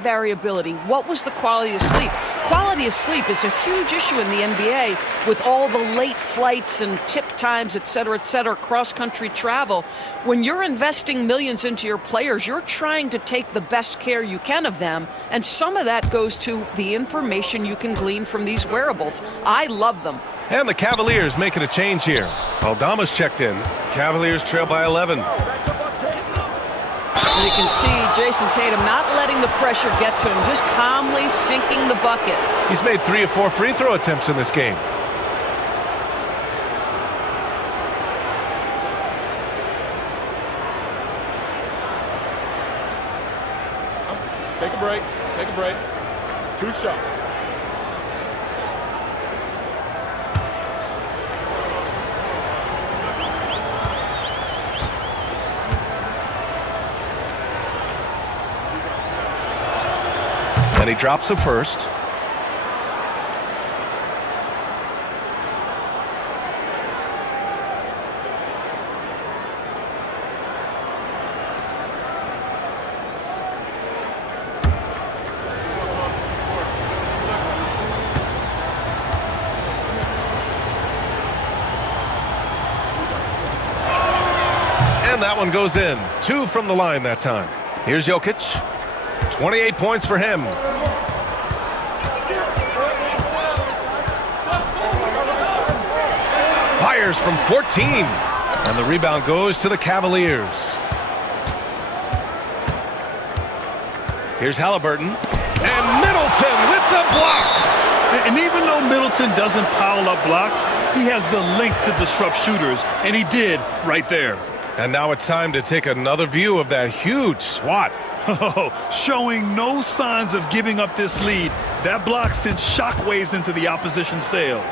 variability, what was the quality of sleep? Quality of sleep is a huge issue in the NBA with all the late flights and tip times, et cetera, cross-country travel. When you're investing millions into your players, you're trying to take the best care you can of them, and some of that goes to the information you can glean from these wearables. I love them. And the Cavaliers making a change here. Aldama's checked in. Cavaliers trail by 11. You can see Jason Tatum not letting the pressure get to him, just calmly sinking the bucket. He's made 3 of 4 free throw attempts in this game. Take a break. Take a break. 2 shots. And he drops the first. And that one goes in. 2 from the line that time. Here's Jokic. 28 points for him. Fires from 14. And the rebound goes to the Cavaliers. Here's Halliburton. And Middleton with the block. And even though Middleton doesn't pile up blocks, he has the length to disrupt shooters, and he did right there. And now it's time to take another view of that huge swat. Showing no signs of giving up this lead. That block sent shockwaves into the opposition sails.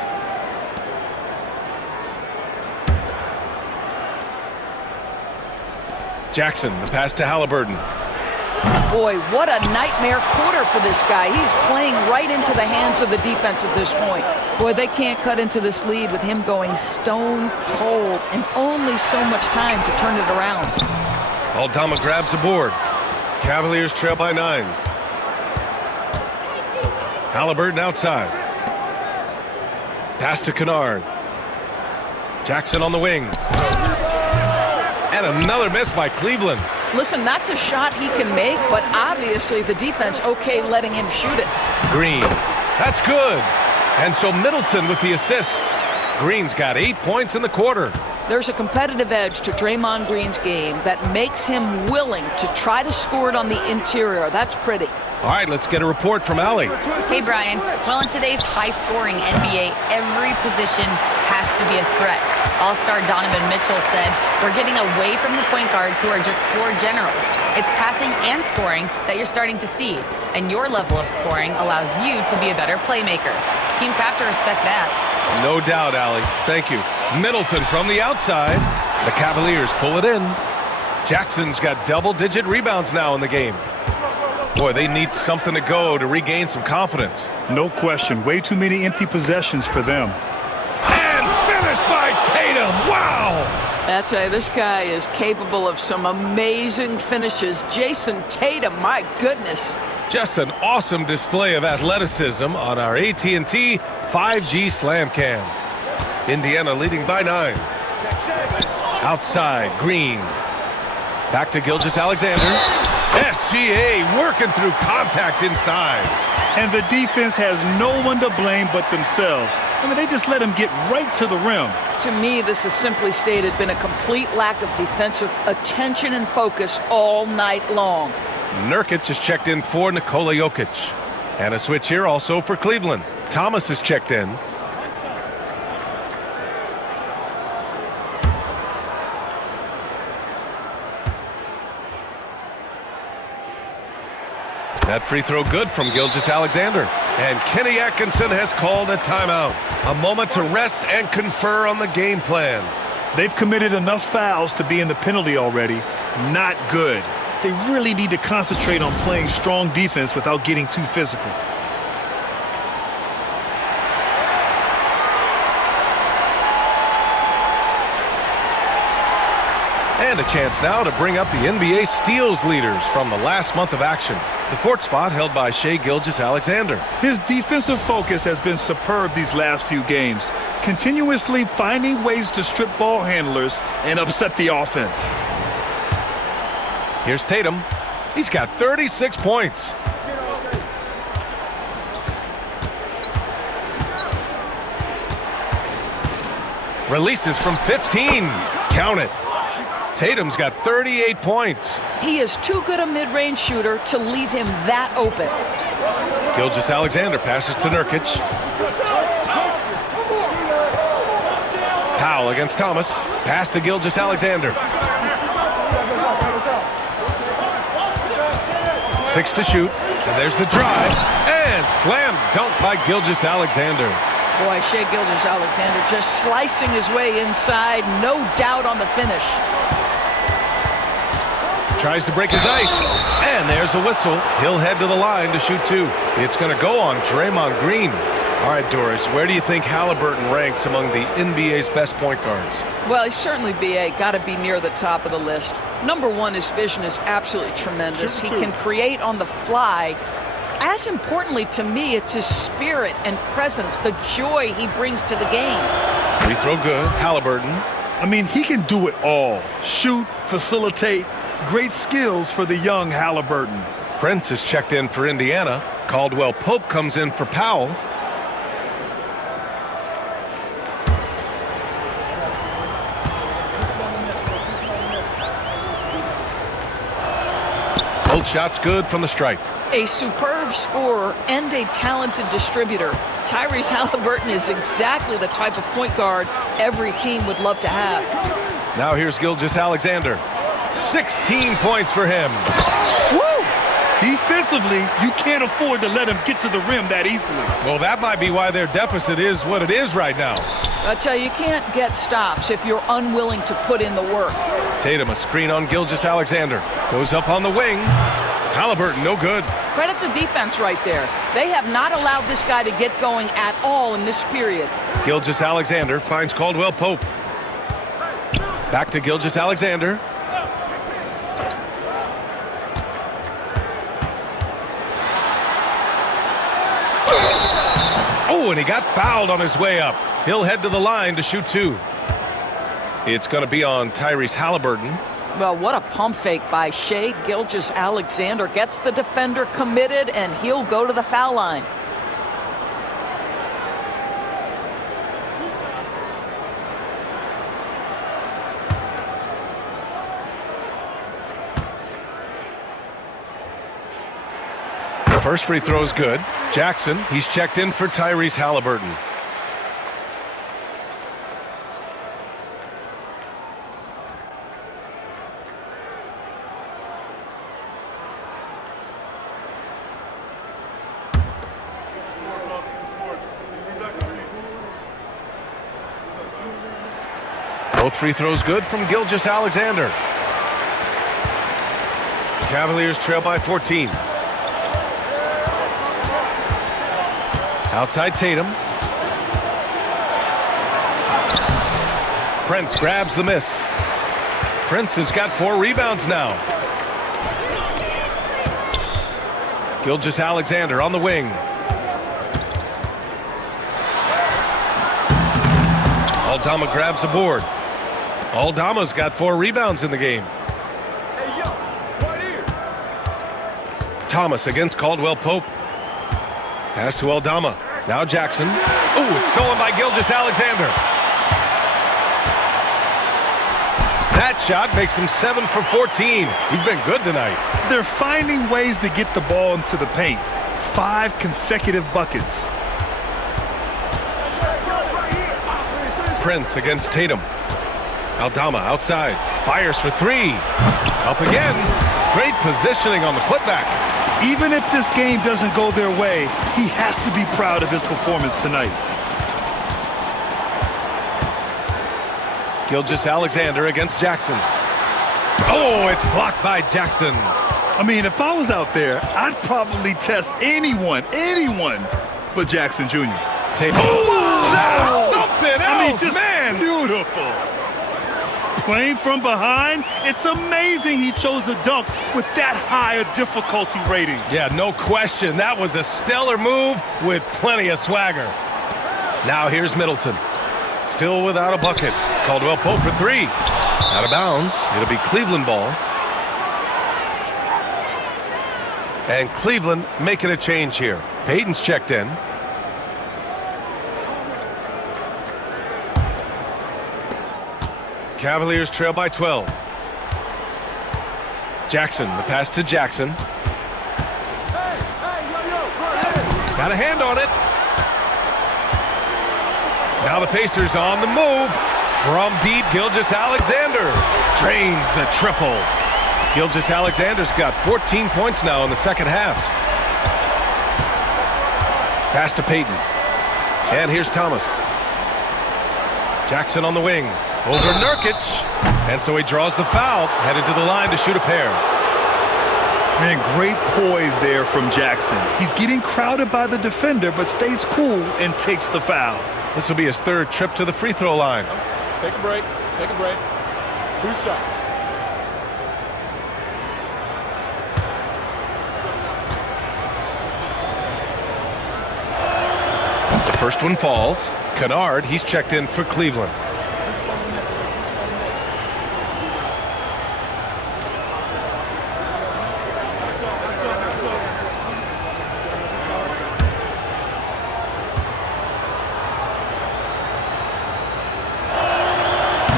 Jackson, the pass to Halliburton. Boy, what a nightmare quarter for this guy. He's playing right into the hands of the defense at this point. Boy, they can't cut into this lead with him going stone cold and only so much time to turn it around. Aldama grabs the board. Cavaliers trail by 9. Halliburton outside. Pass to Kennard. Jackson on the wing. And another miss by Cleveland. Listen, that's a shot he can make, but obviously the defense okay letting him shoot it. Green. That's good. And so Middleton with the assist. Green's got 8 points in the quarter. There's a competitive edge to Draymond Green's game that makes him willing to try to score it on the interior. That's pretty. All right, let's get a report from Allie. Hey, Brian. Well, in today's high-scoring NBA, every position has to be a threat. All-star Donovan Mitchell said, "We're getting away from the point guards who are just floor generals. It's passing and scoring that you're starting to see, and your level of scoring allows you to be a better playmaker. Teams have to respect that." No doubt, Allie. Thank you. Middleton from the outside. The Cavaliers pull it in. Jackson's got double-digit rebounds now in the game. Boy, they need something to go to regain some confidence. No question. Way too many empty possessions for them. And finished by Tatum. Wow! I tell you, this guy is capable of some amazing finishes. Jason Tatum, my goodness. Just an awesome display of athleticism on our AT&T 5G Slam Cam. Indiana leading by 9. Outside, Green. Back to Gilgeous-Alexander. SGA working through contact inside. And the defense has no one to blame but themselves. I mean, they just let him get right to the rim. To me, this has simply stated been a complete lack of defensive attention and focus all night long. Nurkic is checked in for Nikola Jokic. And a switch here also for Cleveland. Thomas is checked in. That free throw good from Gilgeous-Alexander. And Kenny Atkinson has called a timeout. A moment to rest and confer on the game plan. They've committed enough fouls to be in the penalty already. Not good. They really need to concentrate on playing strong defense without getting too physical. And a chance now to bring up the NBA steals leaders from the last month of action. The fourth spot held by Shai Gilgeous-Alexander. His defensive focus has been superb these last few games, continuously finding ways to strip ball handlers and upset the offense. Here's Tatum. He's got 36 points. Releases from 15. Count it. Tatum's got 38 points. He is too good a mid-range shooter to leave him that open. Gilgeous-Alexander passes to Nurkic. Powell against Thomas. Pass to Gilgeous-Alexander. 6 to shoot. And there's the drive. And slam dunk by Gilgeous-Alexander. Boy, Shai Gilgeous-Alexander just slicing his way inside. No doubt on the finish. Tries to break his ice. And there's a whistle. He'll head to the line to shoot 2. It's going to go on Draymond Green. All right, Doris, where do you think Halliburton ranks among the NBA's best point guards? Well, he's certainly, BA, got to be near the top of the list. Number one, his vision is absolutely tremendous. He can create on the fly. As importantly to me, it's his spirit and presence, the joy he brings to the game. Free throw good. Halliburton. I mean, he can do it all. Shoot, facilitate. Great skills for the young Halliburton. Prince is checked in for Indiana. Caldwell Pope comes in for Powell. Both shots good from the stripe. A superb scorer and a talented distributor. Tyrese Halliburton is exactly the type of point guard every team would love to have. Now here's Gilgeous-Alexander. 16 points for him. Woo! Defensively, you can't afford to let him get to the rim that easily. Well, that might be why their deficit is what it is right now. I tell you can't get stops if you're unwilling to put in the work. Tatum, a screen on Gilgeous-Alexander. Goes up on the wing. Halliburton, no good. Credit the defense right there. They have not allowed this guy to get going at all in this period. Gilgeous-Alexander finds Caldwell Pope. Back to Gilgeous-Alexander. Oh, and he got fouled on his way up. He'll head to the line to shoot 2. It's going to be on Tyrese Halliburton. Well, what a pump fake by Shai Gilgeous-Alexander. Gets the defender committed, and he'll go to the foul line. First free throw is good. Jackson, he's checked in for Tyrese Halliburton. Both free throws good from Gilgeous-Alexander. Cavaliers trail by 14. Outside Tatum. Prince grabs the miss. Prince has got 4 rebounds now. Gilgeous-Alexander on the wing. Aldama grabs a board. Aldama's got 4 rebounds in the game. Thomas against Caldwell Pope. Pass to Aldama. Now Jackson. Oh, it's stolen by Gilgeous-Alexander. That shot makes him 7 for 14. He's been good tonight. They're finding ways to get the ball into the paint. 5 consecutive buckets. Prince against Tatum. Aldama outside. Fires for 3. Up again. Great positioning on the putback. Even if this game doesn't go their way, he has to be proud of his performance tonight. Gilgeous-Alexander against Jackson. Oh, it's blocked by Jackson. I mean, if I was out there, I'd probably test anyone but Jackson Jr. Tatum. Oh, that was something else, I mean, just man. Beautiful. Playing from behind, it's amazing he chose to dunk with that high a difficulty rating. Yeah, no question. That was a stellar move with plenty of swagger. Now here's Middleton. Still without a bucket. Caldwell Pope for 3. Out of bounds. It'll be Cleveland ball. And Cleveland making a change here. Payton's checked in. Cavaliers trail by 12. Jackson, the pass to Jackson. Got a hand on it. Now the Pacers on the move. From deep, Gilgeous-Alexander drains the triple. Gilgeous-Alexander's got 14 points now in the second half. Pass to Payton. And here's Thomas. Jackson on the wing. Over Nurkic. And so he draws the foul, headed to the line to shoot a pair. Man, great poise there from Jackson. He's getting crowded by the defender, but stays cool and takes the foul. This will be his 3rd trip to the free throw line. Take a break. Take a break. 2 shots. The first one falls. Kennard, he's checked in for Cleveland.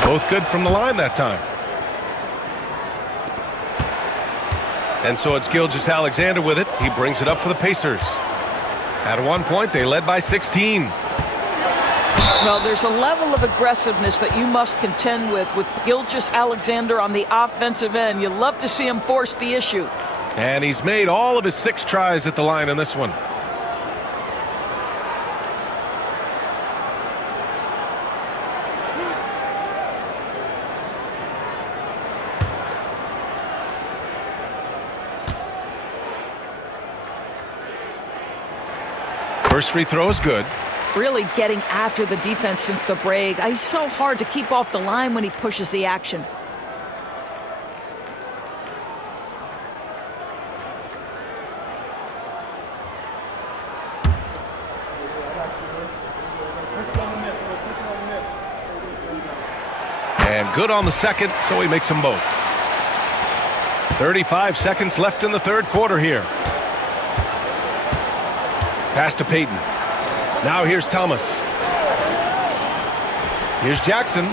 Both good from the line that time. And so it's Gilgeous-Alexander with it. He brings it up for the Pacers. At one point, they led by 16. Well, there's a level of aggressiveness that you must contend with Gilgeous-Alexander on the offensive end. You love to see him force the issue. And he's made all of his 6 tries at the line in this one. First free throw is good. Really getting after the defense since the break. He's so hard to keep off the line when he pushes the action. And good on the second, so he makes them both. 35 seconds left in the 3rd quarter here. Pass to Payton. Now here's Thomas. Here's Jackson.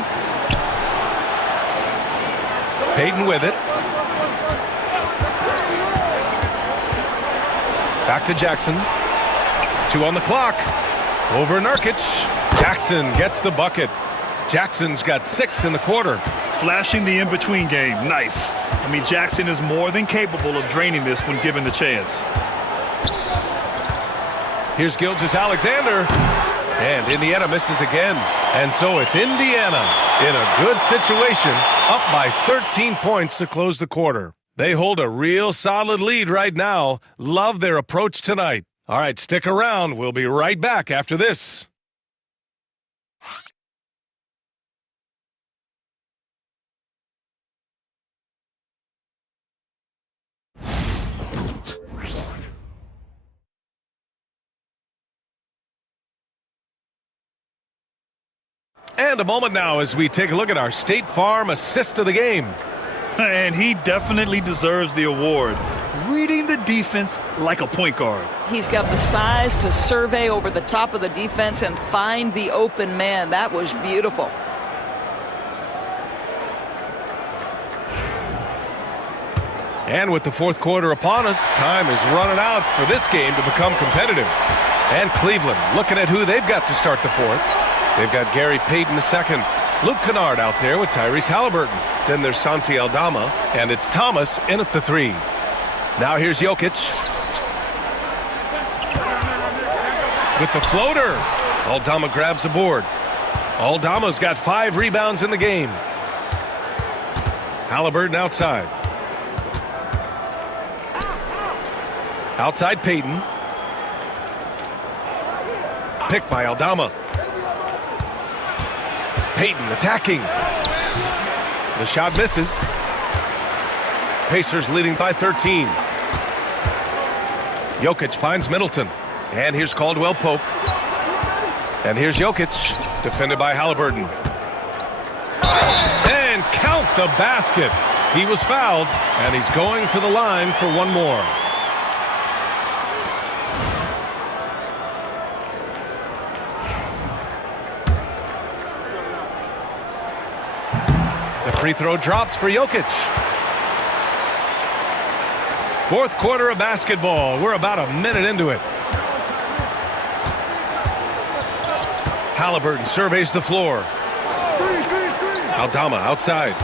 Payton with it. Back to Jackson. 2 on the clock. Over Nurkic. Jackson gets the bucket. Jackson's got 6 in the quarter. Flashing the in-between game. Nice. I mean, Jackson is more than capable of draining this when given the chance. Here's Gilgeous-Alexander. And Indiana misses again. And so it's Indiana in a good situation, up by 13 points to close the quarter. They hold a real solid lead right now. Love their approach tonight. All right, stick around. We'll be right back after this. And a moment now as we take a look at our State Farm assist of the game. And he definitely deserves the award. Reading the defense like a point guard. He's got the size to survey over the top of the defense and find the open man. That was beautiful. And with the fourth quarter upon us, time is running out for this game to become competitive. And Cleveland looking at who they've got to start the fourth. They've got Gary Payton II, Luke Kennard out there with Tyrese Halliburton. Then there's Santi Aldama, and it's Thomas in at the 3. Now here's Jokic. With the floater. Aldama grabs a board. Aldama's got 5 rebounds in the game. Halliburton outside. Outside Payton. Picked by Aldama. Payton attacking. The shot misses. Pacers leading by 13. Jokic finds Middleton. And here's Caldwell Pope. And here's Jokic, defended by Halliburton. And count the basket. He was fouled, and he's going to the line for one more. The free throw drops for Jokic. Fourth quarter of basketball. We're about a minute into it. Halliburton surveys the floor. Aldama outside.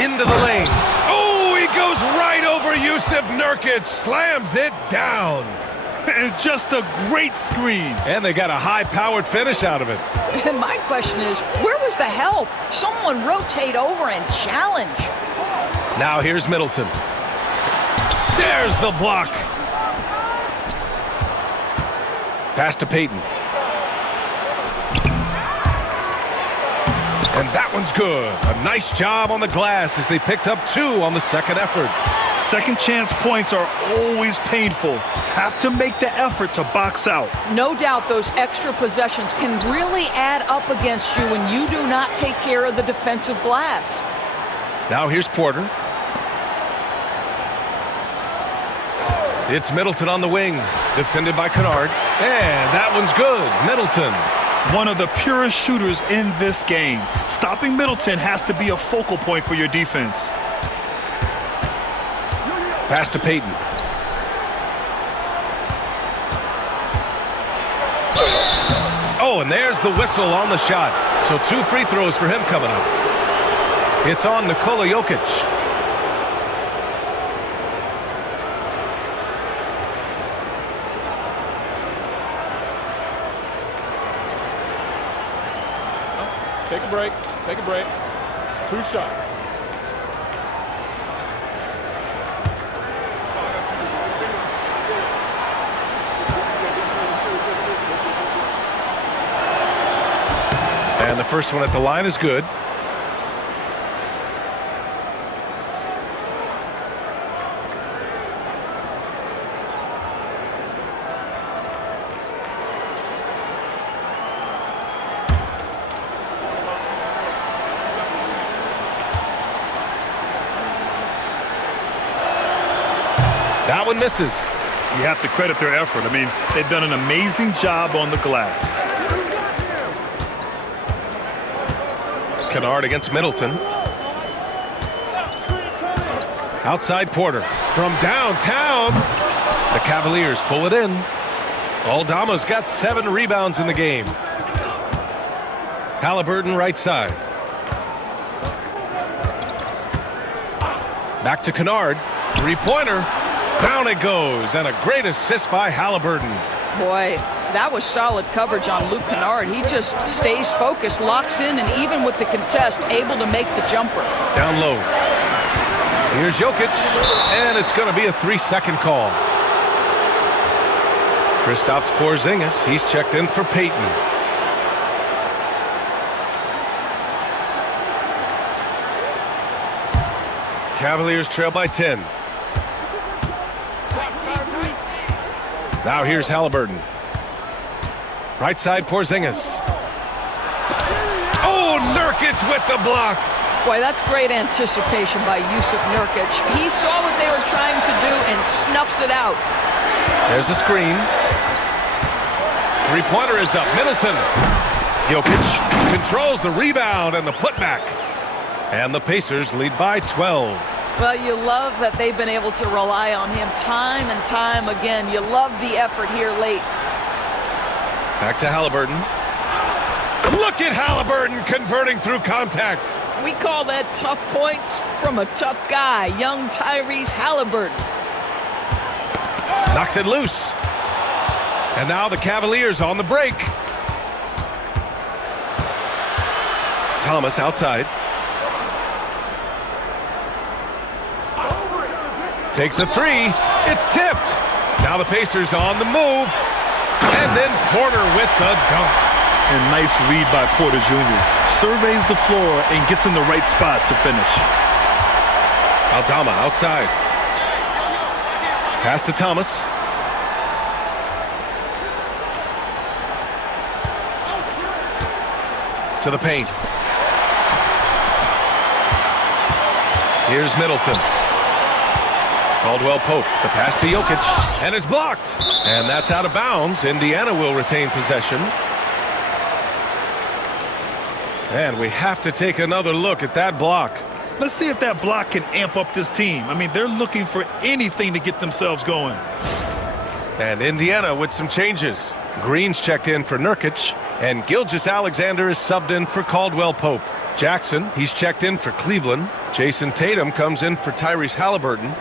Into the lane. Oh, he goes right over Yusuf Nurkic. Slams it down. And just a great screen. And they got a high-powered finish out of it. My question is, where was the help? Someone rotate over and challenge. Now here's Middleton. There's the block. Pass to Payton. And that one's good. A nice job on the glass as they picked up 2 on the second effort. Second chance points are always painful. Have to make the effort to box out. No doubt those extra possessions can really add up against you when you do not take care of the defensive glass. Now here's Porter. It's Middleton on the wing, defended by Kennard. And that one's good. Middleton. One of the purest shooters in this game. Stopping Middleton has to be a focal point for your defense. Pass to Payton. Oh, and there's the whistle on the shot. So 2 free throws for him coming up. It's on Nikola Jokic. Take a break. Take a break. 2 shots. And the first one at the line is good. That one misses. You have to credit their effort. I mean, they've done an amazing job on the glass. Kennard against Middleton. Outside Porter from downtown. The Cavaliers pull it in. Aldama's got 7 rebounds in the game. Halliburton right side. Back to Kennard. Three-pointer. Down it goes. And a great assist by Halliburton. Boy, that was solid coverage on Luke Kennard. He just stays focused, locks in, and even with the contest, able to make the jumper. Down low. Here's Jokic, and it's going to be a 3-second call. Kristaps Porzingis, he's checked in for Payton. Cavaliers trail by 10. Now here's Halliburton. Right side Porzingis. Oh, Nurkic with the block. Boy, that's great anticipation by Yusuf Nurkic. He saw what they were trying to do and snuffs it out. There's a screen. Three-pointer is up. Middleton. Jokic controls the rebound and the putback. And the Pacers lead by 12. Well, you love that they've been able to rely on him time and time again. You love the effort here late. Back to Halliburton. Look at Halliburton converting through contact. We call that tough points from a tough guy, young Tyrese Halliburton. Knocks it loose. And now the Cavaliers on the break. Thomas outside. Takes a three. It's tipped. Now the Pacers on the move. And then Porter with the dunk. And nice read by Porter Jr. Surveys the floor and gets in the right spot to finish. Aldama outside. Pass to Thomas. To the paint. Here's Middleton. Caldwell Pope, the pass to Jokic, and is blocked. And that's out of bounds. Indiana will retain possession. And we have to take another look at that block. Let's see if that block can amp up this team. I mean, they're looking for anything to get themselves going. And Indiana with some changes. Green's checked in for Nurkic, and Gilgeous-Alexander is subbed in for Caldwell Pope. Jackson, he's checked in for Cleveland. Jason Tatum comes in for Tyrese Halliburton.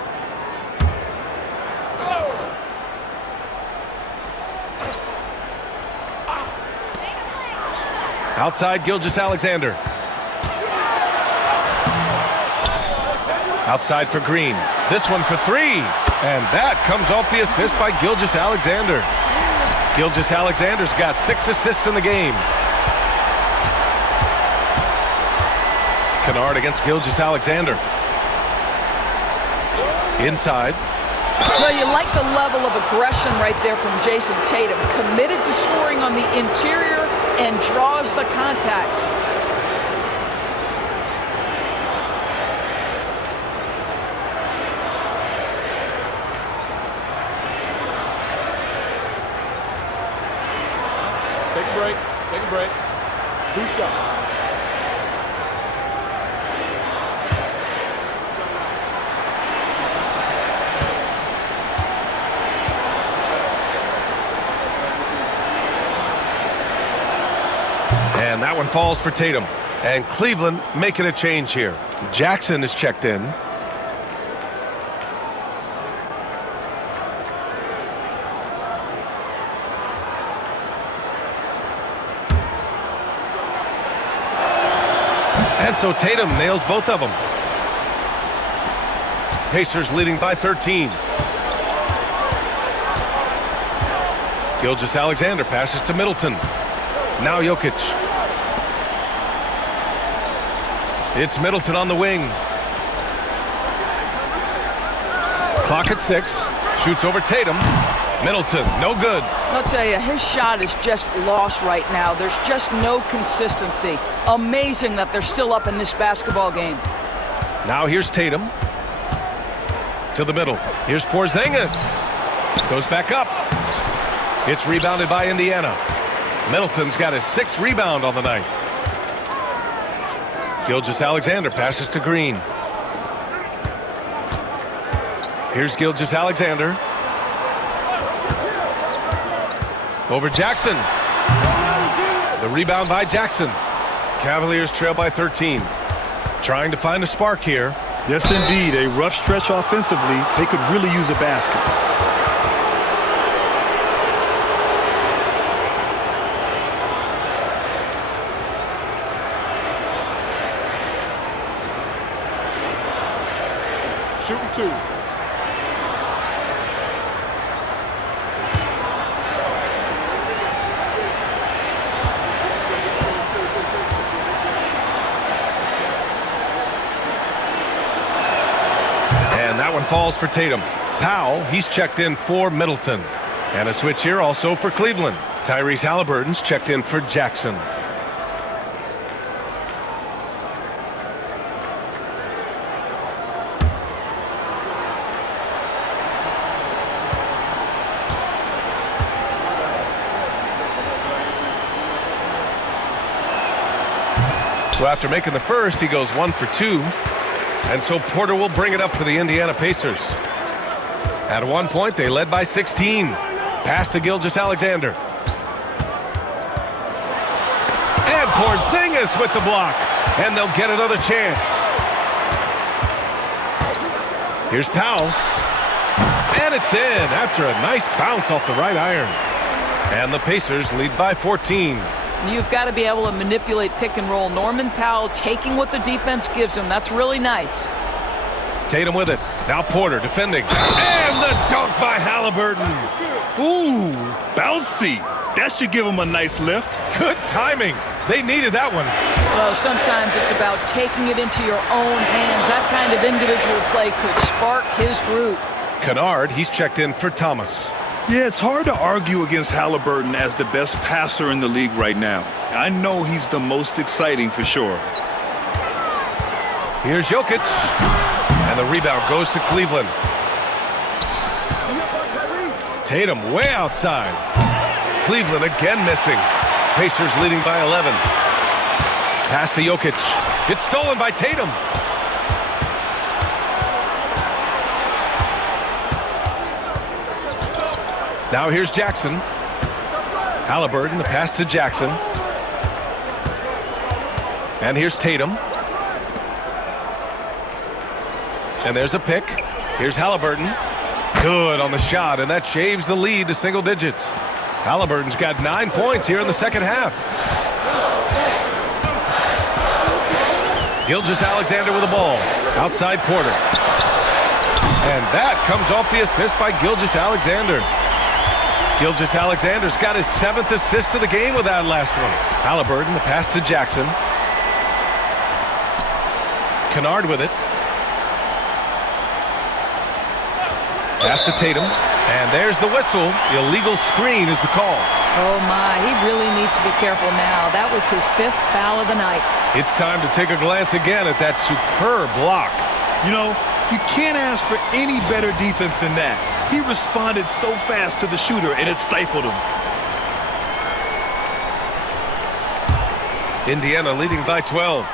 Outside Gilgeous-Alexander. Outside for Green. This one for three. And that comes off the assist by Gilgeous-Alexander. Gilgeous-Alexander's got 6 assists in the game. Kennard against Gilgeous-Alexander. Inside. Well, you like the level of aggression right there from Jason Tatum. Committed to scoring on the interior and draws the contact. Take a break. Take a break. 2 shots. And that one falls for Tatum. And Cleveland making a change here. Jackson is checked in. And so Tatum nails both of them. Pacers leading by 13. Gilgeous-Alexander passes to Middleton. Now Jokic. It's Middleton on the wing. Clock at 6. Shoots over Tatum. Middleton, no good. I'll tell you, his shot is just lost right now. There's just no consistency. Amazing that they're still up in this basketball game. Now here's Tatum. To the middle. Here's Porzingis. Goes back up. It's rebounded by Indiana. Middleton's got his 6th rebound on the night. Gilgeous-Alexander passes to Green. Here's Gilgeous-Alexander. Over Jackson. The rebound by Jackson. Cavaliers trail by 13. Trying to find a spark here. Yes, indeed. A rough stretch offensively. They could really use a basket. Shooting 2. And that one falls for Tatum. Powell, he's checked in for Middleton. And a switch here also for Cleveland. Tyrese Halliburton's checked in for Jackson. So after making the first, he goes 1 for 2. And so Porter will bring it up for the Indiana Pacers. At one point, they led by 16. Pass to Gilgeous-Alexander. And Porzingis with the block. And they'll get another chance. Here's Powell. And it's in after a nice bounce off the right iron. And the Pacers lead by 14. You've got to be able to manipulate pick and roll. Norman Powell taking what the defense gives him. That's really nice. Tatum with it. Now Porter defending. And the dunk by Halliburton. Ooh, bouncy. That should give him a nice lift. Good timing. They needed that one. Well, sometimes it's about taking it into your own hands. That kind of individual play could spark his group. Kennard, he's checked in for Thomas. Yeah, it's hard to argue against Halliburton as the best passer in the league right now. I know he's the most exciting for sure. Here's Jokic. And the rebound goes to Cleveland. Tatum way outside. Cleveland again missing. Pacers leading by 11. Pass to Jokic. It's stolen by Tatum. Now here's Jackson. Halliburton, the pass to Jackson. And here's Tatum. And there's a pick. Here's Halliburton. Good on the shot, and that shaves the lead to single digits. Halliburton's got 9 points here in the second half. Gilgeous-Alexander with the ball. Outside Porter. And that comes off the assist by Gilgeous-Alexander. Gilgeous-Alexander's got his 7th assist of the game with that last one. Halliburton, the pass to Jackson. Kennard with it. Pass to Tatum. And there's the whistle. Illegal screen is the call. Oh, my. He really needs to be careful now. That was his 5th foul of the night. It's time to take a glance again at that superb block. You know, you can't ask for any better defense than that. He responded so fast to the shooter, and it stifled him. Indiana leading by 12.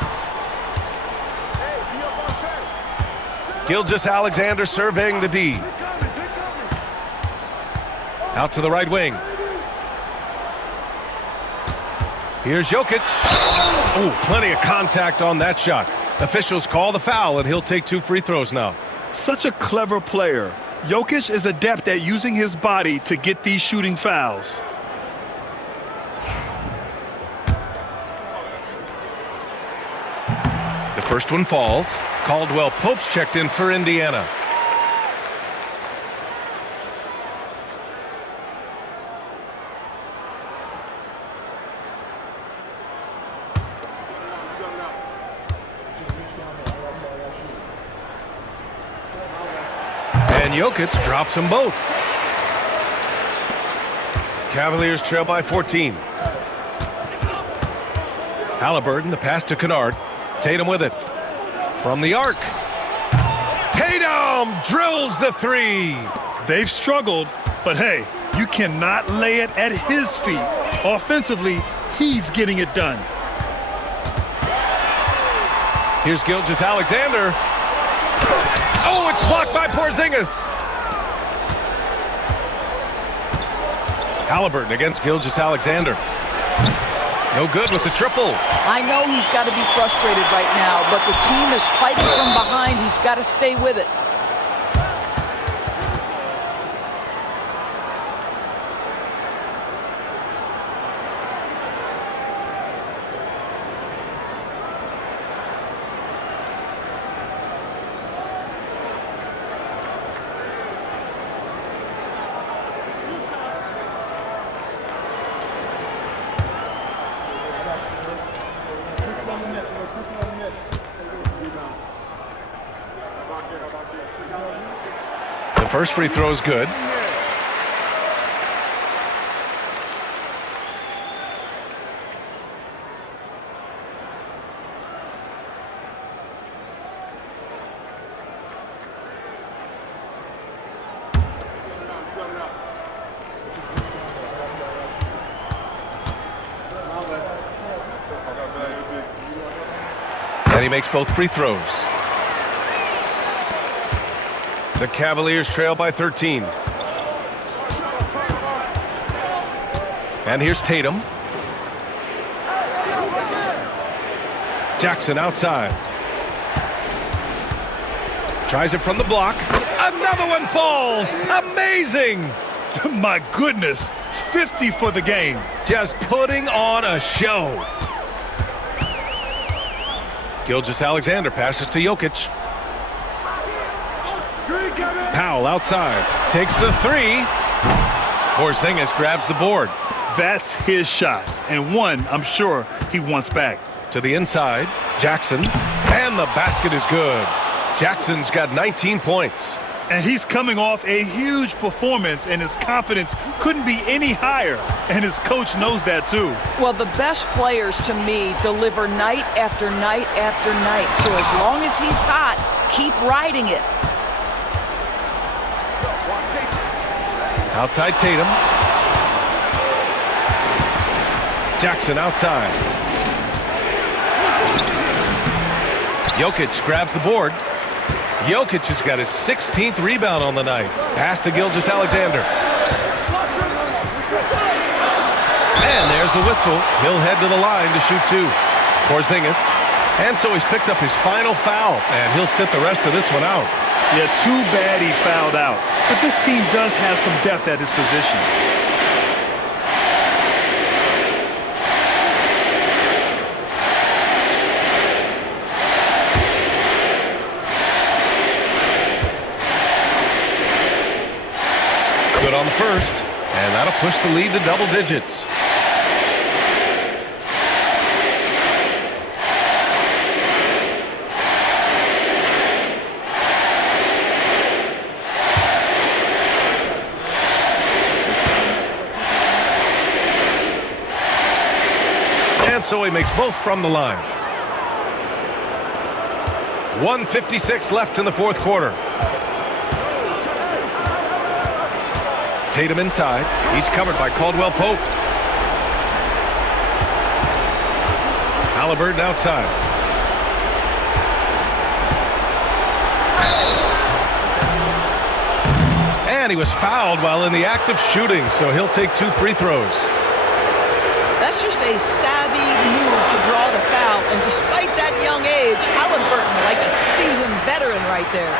Gilgeous-Alexander surveying the D. Out to the right wing. Here's Jokic. Oh, plenty of contact on that shot. Officials call the foul, and he'll take 2 free throws now. Such a clever player. Jokic is adept at using his body to get these shooting fouls. The first one falls. Caldwell Pope's checked in for Indiana. And Jokic drops them both. Cavaliers trail by 14. Halliburton, the pass to Kennard. Tatum with it. From the arc. Tatum drills the 3. They've struggled, but hey, you cannot lay it at his feet. Offensively, he's getting it done. Here's Gilgeous-Alexander. Oh, it's blocked by Porzingis. Halliburton against Gilgeous-Alexander. No good with the triple. I know he's got to be frustrated right now, but the team is fighting from behind. He's got to stay with it. The first free throw is good. And he makes both free throws. The Cavaliers trail by 13. And here's Tatum. Jackson outside. Tries it from the block. Another one falls. Amazing. My goodness, 50 for the game. Just putting on a show. Gilgeous-Alexander passes to Jokic. Powell outside. Takes the three. Porzingis grabs the board. That's his shot, and one I'm sure he wants back. To the inside, Jackson. And the basket is good. Jackson's got 19 points. And he's coming off a huge performance, and his confidence couldn't be any higher. And his coach knows that, too. Well, the best players, to me, deliver night after night after night. So as long as he's hot, keep riding it. Outside Tatum. Jackson outside. Jokic grabs the board. Jokic has got his 16th rebound on the night. Pass to Gilgeous-Alexander. And there's a whistle. He'll head to the line to shoot two. Porzingis. And so he's picked up his final foul, and he'll sit the rest of this one out. Yeah, too bad he fouled out. But this team does have some depth at his position. Good on the first, and that'll push the lead to double digits. And so he makes both from the line. 1:56 left in the fourth quarter. Tatum inside. He's covered by Caldwell Pope. Halliburton outside. And he was fouled while in the act of shooting, so he'll take two free throws. That's just a savvy move to draw the foul. And despite that young age, Halliburton, like a seasoned veteran right there.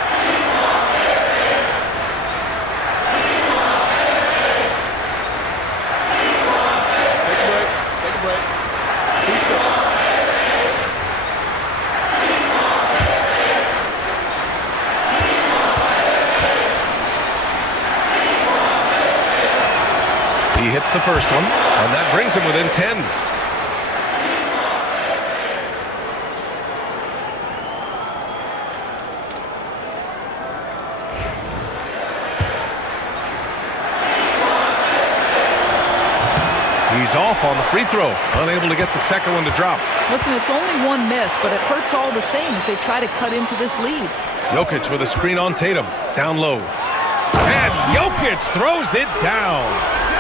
He hits the first one, and that brings him within 10. He's off on the free throw, unable to get the second one to drop. Listen, it's only one miss, but it hurts all the same as they try to cut into this lead. Jokic with a screen on Tatum, down low. And Jokic throws it down.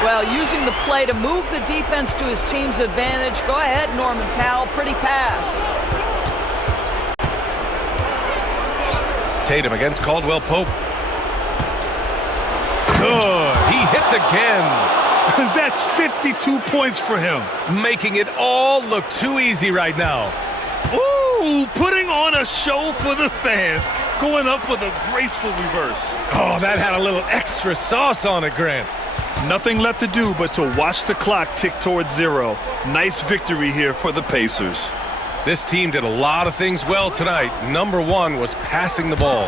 Well, using the play to move the defense to his team's advantage. Go ahead, Norman Powell. Pretty pass. Tatum against Caldwell Pope. Good. He hits again. That's 52 points for him. Making it all look too easy right now. Ooh, putting on a show for the fans. Going up with a graceful reverse. Oh, that had a little extra sauce on it, Grant. Nothing left to do but to watch the clock tick towards 0. Nice victory here for the Pacers. This team did a lot of things well tonight. Number one was passing the ball.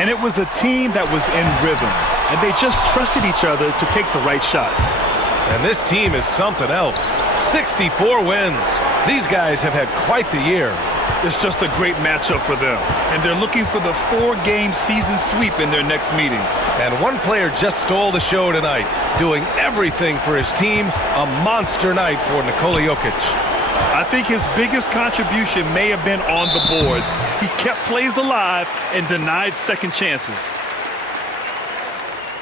And it was a team that was in rhythm. And they just trusted each other to take the right shots. And this team is something else. 64 wins. These guys have had quite the year. It's just a great matchup for them. And they're looking for the 4-game season sweep in their next meeting. And one player just stole the show tonight, doing everything for his team. A monster night for Nikola Jokic. I think his biggest contribution may have been on the boards. He kept plays alive and denied second chances.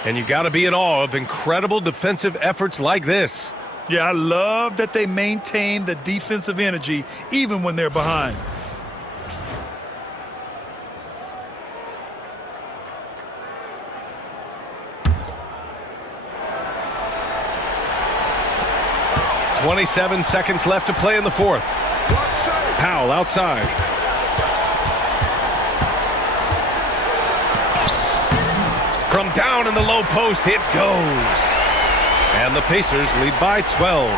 And you got to be in awe of incredible defensive efforts like this. Yeah, I love that they maintain the defensive energy even when they're behind. .27 seconds left to play in the fourth. Powell outside. From down in the low post, it goes. And the Pacers lead by 12.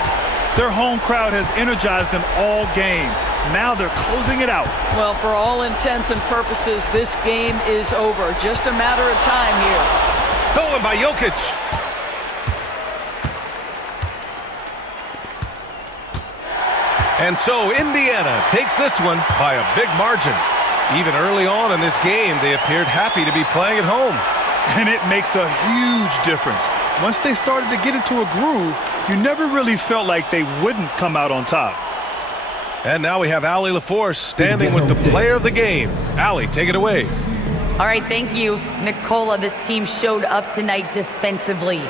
Their home crowd has energized them all game. Now they're closing it out. Well, for all intents and purposes, this game is over. Just a matter of time here. Stolen by Jokic. And so Indiana takes this one by a big margin. Even early on in this game, they appeared happy to be playing at home. And it makes a huge difference. Once they started to get into a groove, you never really felt like they wouldn't come out on top. And now we have Allie LaForce standing with the player of the game. Allie, take it away. All right, thank you. Nikola, this team showed up tonight defensively.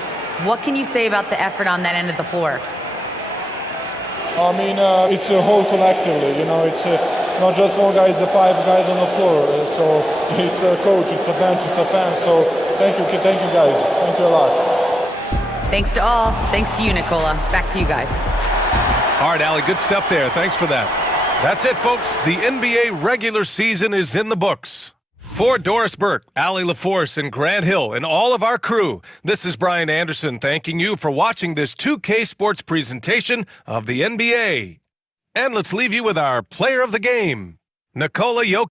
What can you say about the effort on that end of the floor? I mean, it's a whole collectively, you know, it's not just one guy, it's the 5 guys on the floor. So it's a coach, it's a bench, it's a fan. So thank you guys. Thank you a lot. Thanks to all. Thanks to you, Nikola. Back to you guys. All right, Allie, good stuff there. Thanks for that. That's it, folks. The NBA regular season is in the books. For Doris Burke, Allie LaForce, and Grant Hill, and all of our crew, this is Brian Anderson thanking you for watching this 2K Sports presentation of the NBA. And let's leave you with our player of the game, Nikola Jokic.